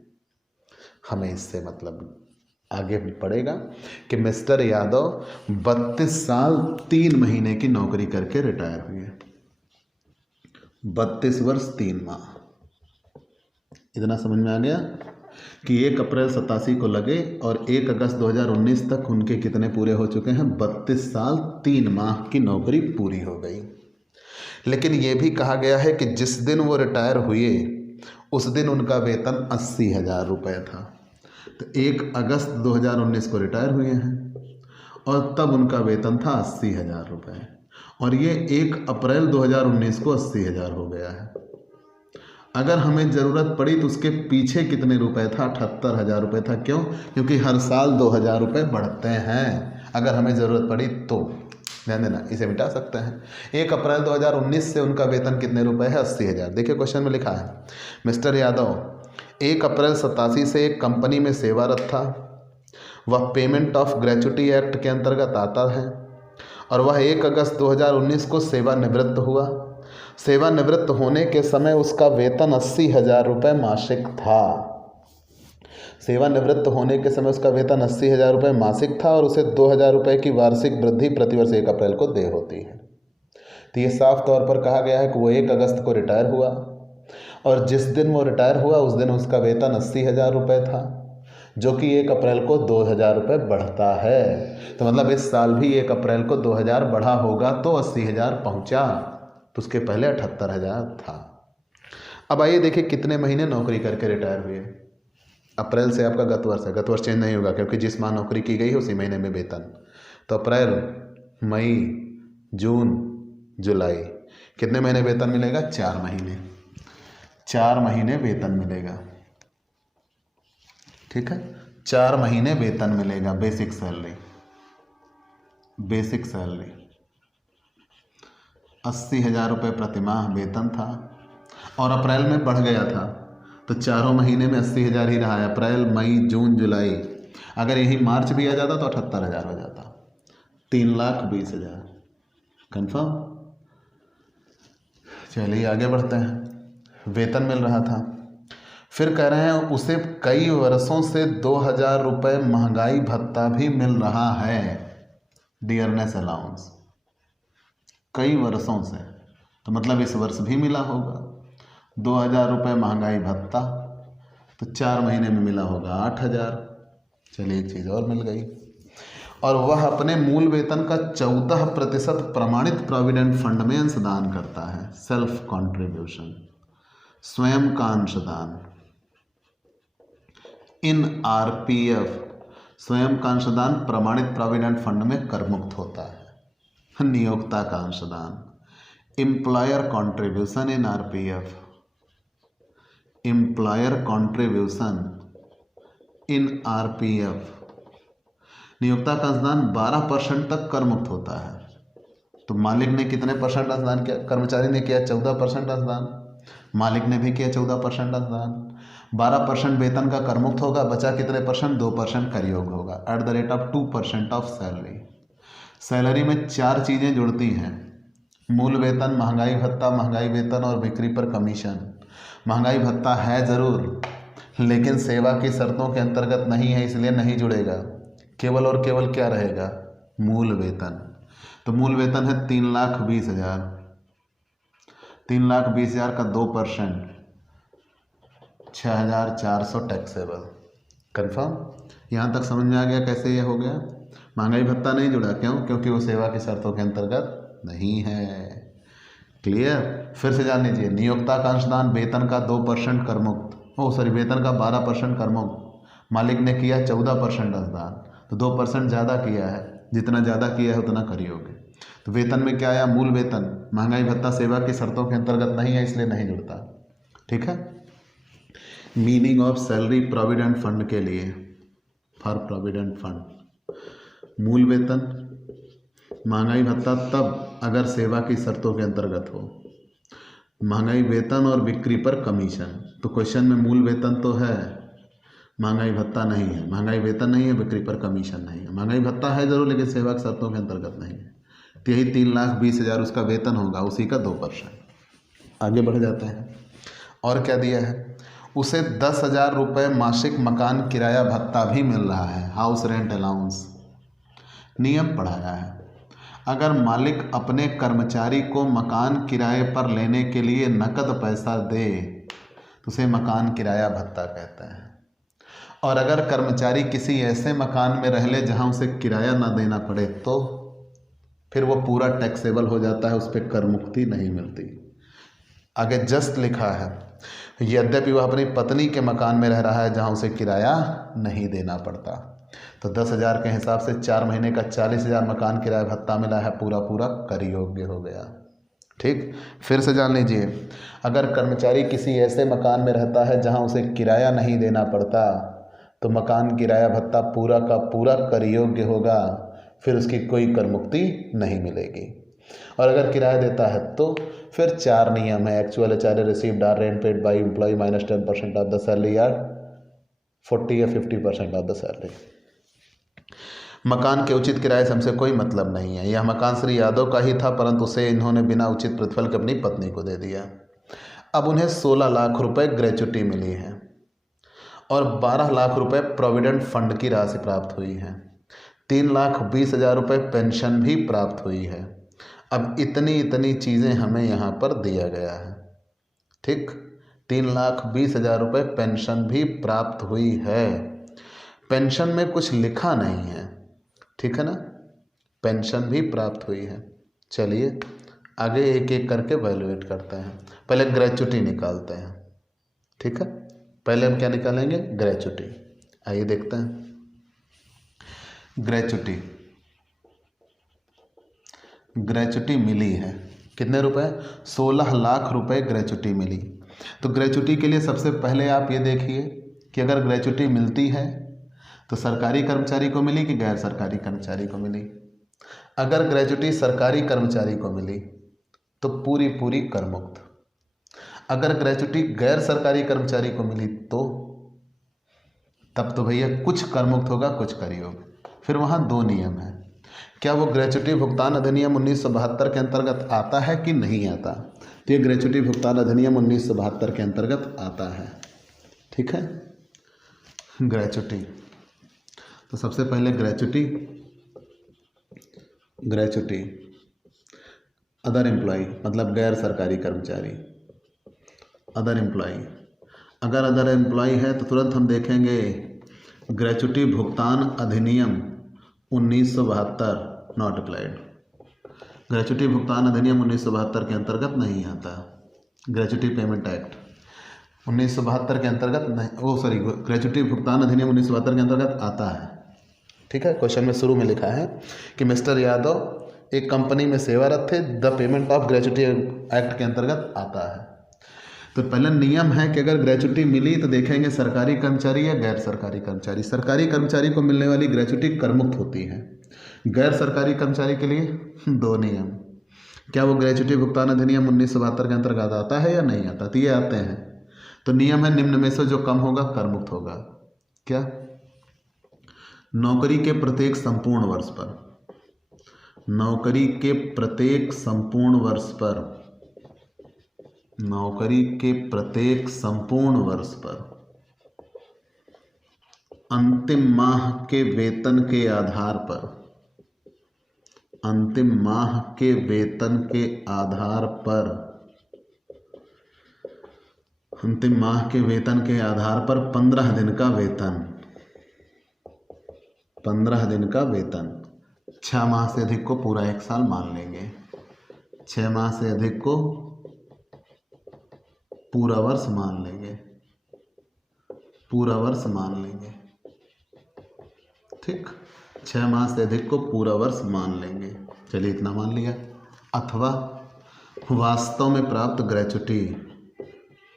हमें इससे मतलब आगे पड़ेगा कि मिस्टर यादव 32 साल 3 महीने की नौकरी करके रिटायर हुए। 32 वर्ष 3 माह। इतना समझ में आ गया कि 1 अप्रैल 87 को लगे और 1 अगस्त 2019 तक उनके कितने पूरे हो चुके हैं? 32 साल 3 माह की नौकरी पूरी हो गई। लेकिन ये भी कहा गया है कि जिस दिन वो रिटायर हुए उस दिन उनका वेतन 80,000 रुपये था। तो 1 अगस्त 2019 को रिटायर हुए हैं और तब उनका वेतन था 80,000 रुपये, और ये 1 अप्रैल 2019 को 80,000 हो गया है। अगर हमें ज़रूरत पड़ी तो उसके पीछे कितने रुपए था? 78,000 रुपये था। क्यों? क्योंकि हर साल 2,000 रुपये बढ़ते हैं। अगर हमें ज़रूरत पड़ी तो ध्यान देना, इसे मिटा सकते हैं। 1 अप्रैल 2019 से उनका वेतन कितने रुपए है? 80,000। देखिए क्वेश्चन में लिखा है, मिस्टर यादव 1 अप्रैल 87 से एक कंपनी में सेवारत था। वह पेमेंट ऑफ ग्रेच्युटी एक्ट के अंतर्गत आता है और वह 1 अगस्त 2019 को सेवानिवृत्त हुआ। सेवानिवृत्त होने के समय उसका वेतन 80,000 रुपये मासिक था। सेवानिवृत्त होने के समय उसका वेतन 80,000 रुपये मासिक था और उसे 2,000 रुपये की वार्षिक वृद्धि प्रतिवर्ष 1 अप्रैल को देय होती है। तो ये साफ तौर पर कहा गया है कि वो 1 अगस्त को रिटायर हुआ और जिस दिन वो रिटायर हुआ उस दिन उसका वेतन 80,000 रुपये था, जो कि 1 अप्रैल को 2,000 रुपये बढ़ता है। तो मतलब इस साल भी 1 अप्रैल को 2,000 बढ़ा होगा तो 80,000 पहुँचा, तो उसके पहले 78,000 था। अब आइए देखिए कितने महीने नौकरी करके रिटायर हुए। अप्रैल से आपका गत वर्ष है, गत वर्ष चेंज नहीं होगा क्योंकि जिस माह नौकरी की गई है उसी महीने में वेतन। तो अप्रैल, मई, जून, जुलाई, कितने महीने वेतन मिलेगा? 4 महीने। 4 महीने वेतन मिलेगा, ठीक है। 4 महीने वेतन मिलेगा, बेसिक सैलरी। 80,000 रुपये प्रतिमाह वेतन था और अप्रैल में बढ़ गया था, तो चारों महीने में 80,000 ही रहा है। अप्रैल, मई, जून, जुलाई, अगर यही मार्च भी आ जाता तो 78,000 हो जाता। 3,20,000 कन्फर्म। चलिए आगे बढ़ते हैं। वेतन मिल रहा था, फिर कह रहे हैं उसे कई वर्षों से 2,000 रुपये महंगाई भत्ता भी मिल रहा है, डियरनेस अलाउंस। कई वर्षों से, तो मतलब इस वर्ष भी मिला होगा। 2,000 रुपये महंगाई भत्ता, तो 4 महीने में मिला होगा 8,000। चलिए एक चीज़ और मिल गई। और वह अपने मूल वेतन का 14% प्रमाणित प्रोविडेंट फंड में अंशदान करता है, सेल्फ कॉन्ट्रीब्यूशन, स्वयं का अंशदान। इन आरपीएफ, स्वयं का अंशदान प्रमाणित प्रोविडेंट फंड में कर मुक्त होता है। नियोक्ता का अंशदान, employer contribution in RPF, employer contribution in RPF, नियोक्ता का अंशदान 12% तक कर मुक्त होता है। तो मालिक ने कितने परसेंट अंशदान किया? कर्मचारी ने किया 14% अंशदान, मालिक ने भी किया 14% अंशदान। 12% वेतन का कर मुक्त होगा, बचा कितने परसेंट? 2% कर योग्य होगा, at the rate of 2% of salary. Salary में 4 चीज़ें जुड़ती हैं, मूल वेतन, महंगाई भत्ता, महंगाई वेतन और बिक्री पर कमीशन। महंगाई भत्ता है ज़रूर, लेकिन सेवा की शर्तों के अंतर्गत नहीं है, इसलिए नहीं जुड़ेगा। केवल और केवल क्या रहेगा? मूल वेतन। तो मूल वेतन है 3,20,000, 3,20,000 का 2%, 6,400 टैक्सेबल। कन्फर्म? यहाँ तक समझ में आ गया कैसे ये हो गया? महंगाई भत्ता नहीं जुड़ा, क्यों? क्योंकि वो सेवा की शर्तों के अंतर्गत नहीं है। क्लियर? फिर से जान लीजिए, नियोक्ता का अंशदान वेतन का 2% कर मुक्त, वेतन का 12% कर मुक्त, मालिक ने किया 14% अंशदान, तो 2% ज़्यादा किया है, जितना ज़्यादा किया है उतना कर योग्य। तो वेतन में क्या आया? मूल वेतन। महंगाई भत्ता सेवा की शर्तों के अंतर्गत नहीं है, इसलिए नहीं जुड़ता। ठीक है। Meaning of salary provident fund के लिए, फॉर प्रोविडेंट फंड, मूल वेतन, महंगाई भत्ता तब अगर सेवा की शर्तों के अंतर्गत हो, महंगाई वेतन और बिक्री पर कमीशन। तो क्वेश्चन में मूल वेतन तो है, महंगाई भत्ता नहीं है, महंगाई वेतन नहीं है, बिक्री पर कमीशन नहीं है। महंगाई भत्ता है जरूर, लेकिन सेवा की शर्तों के अंतर्गत नहीं है। तो यही 3,20,000 उसका वेतन होगा, उसी का 2%। आगे बढ़ जाते हैं। और क्या दिया है? उसे 10,000 रुपये मासिक मकान किराया भत्ता भी मिल रहा है, हाउस रेंट अलाउंस। नियम पढ़ाया है, अगर मालिक अपने कर्मचारी को मकान किराए पर लेने के लिए नकद पैसा दे तो उसे मकान किराया भत्ता कहते हैं। और अगर कर्मचारी किसी ऐसे मकान में रह ले जहां उसे किराया ना देना पड़े, तो फिर वो पूरा टैक्सेबल हो जाता है, उस पर कर मुक्ति नहीं मिलती। आगे जस्ट लिखा है, यद्यपि वह अपनी पत्नी के मकान में रह रहा है जहां उसे किराया नहीं देना पड़ता। तो 10,000 के हिसाब से 4 महीने का 40,000 मकान किराया भत्ता मिला है, पूरा पूरा कर योग्य हो गया। ठीक। फिर से जान लीजिए, अगर कर्मचारी किसी ऐसे मकान में रहता है जहां उसे किराया नहीं देना पड़ता, तो मकान किराया भत्ता पूरा का पूरा कर योग्य होगा, फिर उसकी कोई कर मुक्ति नहीं मिलेगी। और अगर किराया देता है तो फिर 4 नियम है, actual HRA received or rent paid by employ minus 10% of the salary या 40 या 50% ऑफ द सैलरी। मकान के उचित किराए से हमसे कोई मतलब नहीं है, यह मकान श्री यादव का ही था, परंतु उसे इन्होंने बिना उचित प्रतिफल के अपनी पत्नी को दे दिया। अब उन्हें 16 लाख रुपए ग्रेच्युटी मिली है और 12 लाख रुपए प्रोविडेंट फंड की राशि प्राप्त हुई है, 3,20,000 रुपये पेंशन भी प्राप्त हुई है। अब इतनी चीज़ें हमें यहाँ पर दिया गया है। ठीक। 3,20,000 रुपये पेंशन भी प्राप्त हुई है। पेंशन में कुछ लिखा नहीं है, ठीक है ना, पेंशन भी प्राप्त हुई है। चलिए आगे एक एक करके वैल्यूएट करते हैं। पहले ग्रेच्युटी निकालते हैं। ठीक है, पहले हम क्या निकालेंगे? ग्रेच्युटी। आइए देखते हैं। ग्रेच्युटी मिली है कितने रुपए? 16 लाख रुपए ग्रेच्युटी मिली। तो ग्रेच्युटी के लिए सबसे पहले आप ये देखिए कि अगर ग्रेच्युटी मिलती है तो सरकारी कर्मचारी को मिली कि गैर सरकारी कर्मचारी को मिली। अगर ग्रेच्युटी सरकारी कर्मचारी को मिली तो पूरी पूरी कर मुक्त। अगर ग्रेच्युटी गैर सरकारी कर्मचारी को मिली तो तब तो भैया कुछ कर मुक्त होगा, कुछ कर योग्य। फिर वहाँ 2 नियम हैं, क्या वो ग्रेच्युटी भुगतान अधिनियम 1972 के अंतर्गत आता है कि नहीं आता? तो ये ग्रेच्युटी भुगतान अधिनियम 1972 के अंतर्गत आता है। ठीक है, ग्रेच्युटी। तो सबसे पहले ग्रेच्युटी अदर एम्प्लॉय मतलब गैर सरकारी कर्मचारी, अदर एम्प्लॉई। अगर अदर एम्प्लॉई है तो तुरंत हम देखेंगे ग्रेच्युटी भुगतान अधिनियम 1972 नॉट अप्लाइड। ग्रेच्युटी भुगतान अधिनियम 1972 के अंतर्गत नहीं आता। ग्रेच्युटी पेमेंट एक्ट 1972 के अंतर्गत नहीं, ग्रेच्युटी भुगतान अधिनियम 1972 के अंतर्गत आता है। ठीक है, क्वेश्चन में शुरू में लिखा है कि मिस्टर यादव एक कंपनी में सेवारत थे, the payment of gratuity act के अंतर्गत आता है। तो पहले नियम है कि अगर ग्रेच्युटी मिली तो देखेंगे सरकारी कर्मचारी या गैर सरकारी कर्मचारी। सरकारी कर्मचारी को मिलने वाली ग्रेच्युटी करमुक्त होती है। गैर सरकारी कर्मचारी के लिए दो नियम, क्या वो ग्रेच्युटी भुगतान अधिनियम 1972 के अंतर्गत आता है या नहीं आता? तो ये आते हैं। तो नियम है निम्न में से जो कम होगा करमुक्त होगा। क्या? नौकरी के प्रत्येक संपूर्ण वर्ष पर, नौकरी के प्रत्येक संपूर्ण वर्ष पर, नौकरी के प्रत्येक संपूर्ण वर्ष पर अंतिम माह के वेतन के आधार पर, अंतिम माह के वेतन के आधार पर, अंतिम माह के वेतन के आधार पर 15 दिन का वेतन, 15 दिन का वेतन। 6 माह से अधिक को पूरा 1 साल मान लेंगे, 6 माह से अधिक को पूरा वर्ष मान लेंगे, पूरा वर्ष मान लेंगे। ठीक, 6 माह से अधिक को पूरा वर्ष मान लेंगे। चलिए इतना मान लिया। अथवा वास्तव में प्राप्त ग्रेच्युटी,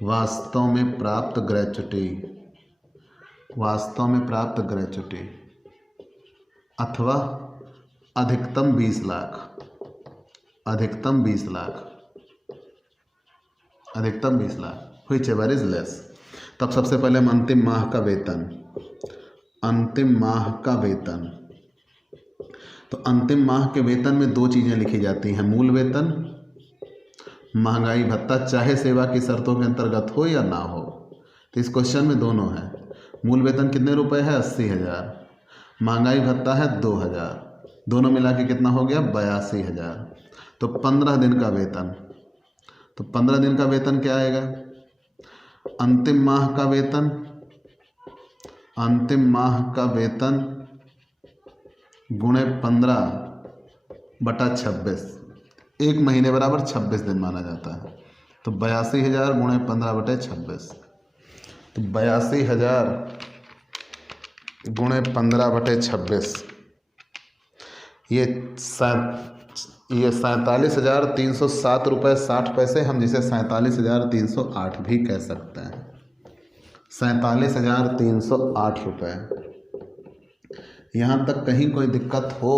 वास्तव में प्राप्त ग्रेच्युटी, वास्तव में प्राप्त ग्रेच्युटी अथवा अधिकतम 20 लाख, अधिकतम 20 लाख, अधिकतम 20 lakh, which ever is less. तब सबसे पहले हम अंतिम माह का वेतन, अंतिम माह का वेतन। तो अंतिम माह के वेतन में 2 चीज़ें लिखी जाती हैं, मूल वेतन, महंगाई भत्ता, चाहे सेवा की शर्तों के अंतर्गत हो या ना हो। तो इस क्वेश्चन में दोनों है। मूल वेतन कितने रुपए है? 80,000। महंगाई भत्ता है 2,000। दोनों मिला के कितना हो गया? 82,000। तो 15 दिन का वेतन, तो 15 दिन का वेतन क्या आएगा? अंतिम माह का वेतन, अंतिम माह का वेतन गुणे 15/26, 1 महीने बराबर 26 दिन माना जाता है। तो 82,000 गुणे 15/26, तो 82,000 गुणे 15/26 ये 47,307 रुपये 60 पैसे, हम जिसे 47,308 भी कह सकते हैं। 47,308 रुपये। यहाँ तक कहीं कोई दिक्कत हो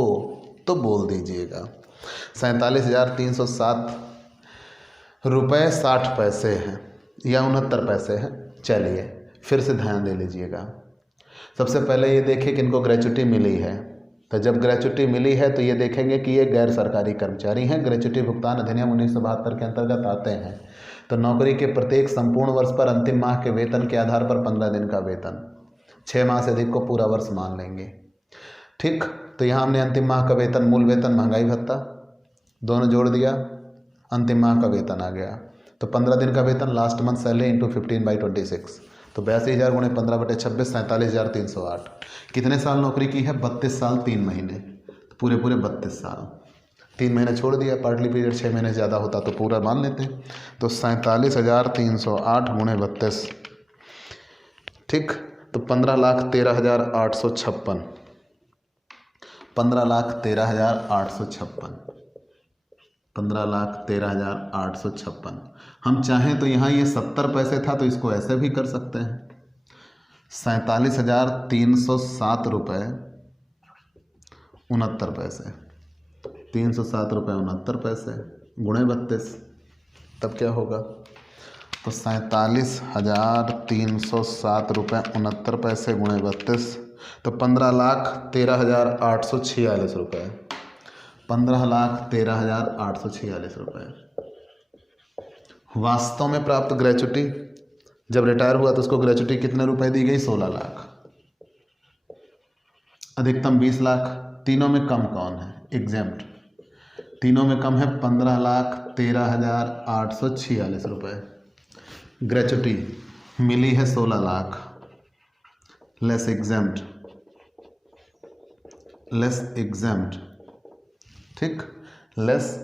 तो बोल दीजिएगा। 47,307 रुपये 60 पैसे हैं या 69 पैसे हैं। चलिए फिर से ध्यान दे लीजिएगा। सबसे पहले ये देखें कि इनको ग्रेच्युटी मिली है। तो जब ग्रेच्युटी मिली है तो ये देखेंगे कि ये गैर सरकारी कर्मचारी हैं, ग्रेच्युटी भुगतान अधिनियम 1972 के अंतर्गत आते हैं। तो नौकरी के प्रत्येक संपूर्ण वर्ष पर अंतिम माह के वेतन के आधार पर 15 दिन का वेतन, 6 माह से अधिक को पूरा वर्ष मान लेंगे। ठीक, तो यहाँ हमने अंतिम माह का वेतन, मूल वेतन, महंगाई भत्ता दोनों जोड़ दिया, अंतिम माह का वेतन आ गया। तो 15 दिन का वेतन, लास्ट मंथ सैलरी इंटू 15/26, तो 82,000 गुणे 15/26, 47,308। कितने साल नौकरी की है? 32 साल 3 महीने, तो पूरे 32 साल। 3 महीने छोड़ दिया, पार्टली पीरियड 6 महीने से ज़्यादा होता तो पूरा मान लेते। तो 47,308 गुणे 32, ठीक, तो 15,13,856, 15,13,856, 15,13,856। हम चाहें तो यहाँ ये 70 पैसे था तो इसको ऐसे भी कर सकते हैं। 47,307 रुपये 69 पैसे, 307 रुपये 69 पैसे गुणे 32, तब क्या होगा? तो 47,307 रुपये 69 पैसे गुणे 32, तो 15,13,846 रुपये, 15,13,846 रुपये। वास्तव में प्राप्त ग्रेच्युटी, जब रिटायर हुआ तो उसको ग्रेच्युटी कितने रुपए दी गई? 16 लाख। अधिकतम 20 लाख। तीनों में कम कौन है? एग्जेम्प्ट। तीनों में कम है 15,13,846 रुपये। ग्रेचुटी मिली है 16 लाख, लेस एग्जाम्ड, ठीक, लेस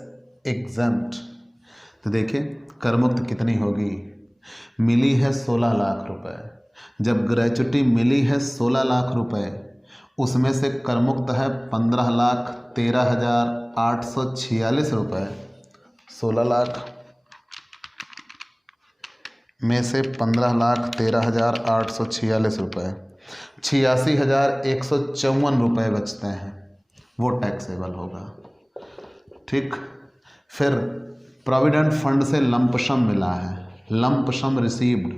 एग्जाम्ड। तो देखिए करमुक्त कितनी होगी, मिली है 16 लाख रुपए। जब ग्रेचुटी मिली है 16 लाख रुपए, उसमें से करमुक्त है 15,13,846 रुपए। 16 लाख में से 15,13,846 रुपये, 86,154 रुपये बचते हैं, वो टैक्सेबल होगा, ठीक। फिर प्रोविडेंट फंड से लंप सम मिला है, lump sum received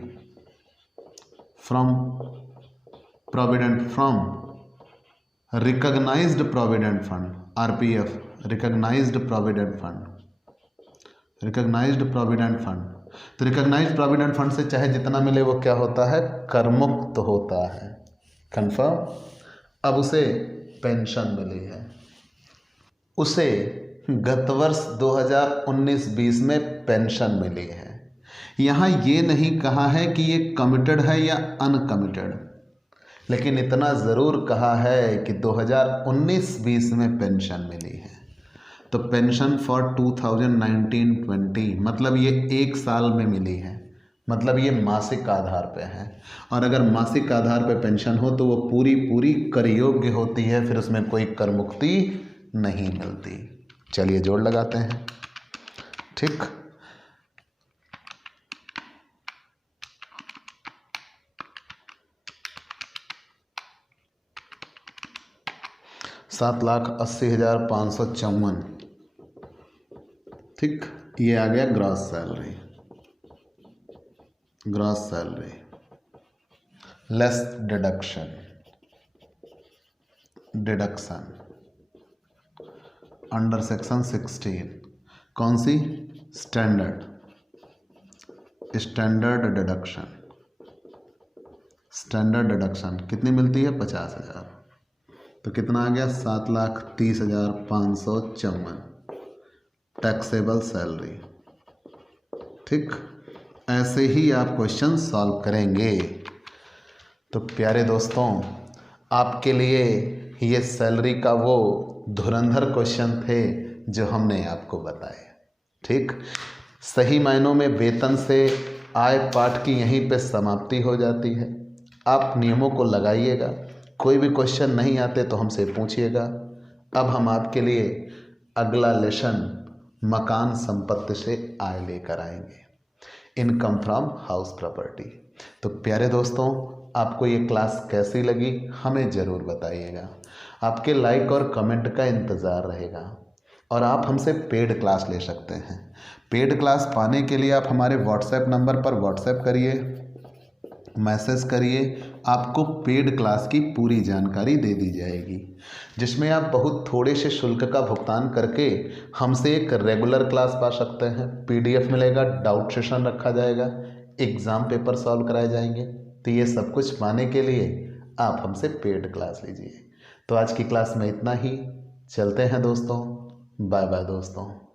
from recognised provident fund, RPF, recognised provident fund. तो रिकॉग्नाइज्ड प्रोविडेंट फंड से चाहे जितना मिले वो क्या होता है, करमुक्त होता है, कंफर्म। अब उसे पेंशन मिली है, उसे गत वर्ष 2019-20 में पेंशन मिली है। यहाँ ये नहीं कहा है कि ये कमिटेड है या अनकमिटेड, लेकिन इतना ज़रूर कहा है कि 2019-20 में पेंशन मिली है। तो पेंशन फॉर 2019-20 मतलब ये 1 साल में मिली है, मतलब ये मासिक आधार पे है। और अगर मासिक आधार पे पेंशन हो तो वो पूरी कर योग्य होती है, फिर उसमें कोई कर मुक्ति नहीं मिलती। चलिए जोड़ लगाते हैं, ठीक। $7,80,554, ठीक। ये आ गया gross salary less deduction under section 16, कौन सी, स्टैंडर्ड डिडक्शन कितनी मिलती है, 50,000। तो कितना आ गया, 7,30,554 टैक्सेबल सैलरी, ठीक। ऐसे ही आप क्वेश्चन सॉल्व करेंगे। तो प्यारे दोस्तों, आपके लिए ये सैलरी का वो धुरंधर क्वेश्चन थे जो हमने आपको बताए, ठीक। सही मायनों में वेतन से आय पाठ की यहीं पे समाप्ति हो जाती है। आप नियमों को लगाइएगा, कोई भी क्वेश्चन नहीं आते तो हमसे पूछिएगा। अब हम आपके लिए अगला लेसन मकान संपत्ति से आय लेकर आएंगे, इनकम फ्रॉम हाउस प्रॉपर्टी। तो प्यारे दोस्तों, आपको ये क्लास कैसी लगी हमें ज़रूर बताइएगा। आपके लाइक और कमेंट का इंतज़ार रहेगा। और आप हमसे पेड क्लास ले सकते हैं। पेड क्लास पाने के लिए आप हमारे व्हाट्सएप नंबर पर व्हाट्सएप करिए, मैसेज करिए, आपको पेड क्लास की पूरी जानकारी दे दी जाएगी, जिसमें आप बहुत थोड़े से शुल्क का भुगतान करके हमसे एक रेगुलर क्लास पा सकते हैं। पीडीएफ मिलेगा, डाउट सेशन रखा जाएगा, एग्ज़ाम पेपर सॉल्व कराए जाएंगे। तो ये सब कुछ पाने के लिए आप हमसे पेड क्लास लीजिए। तो आज की क्लास में इतना ही, चलते हैं दोस्तों, बाय बाय दोस्तों।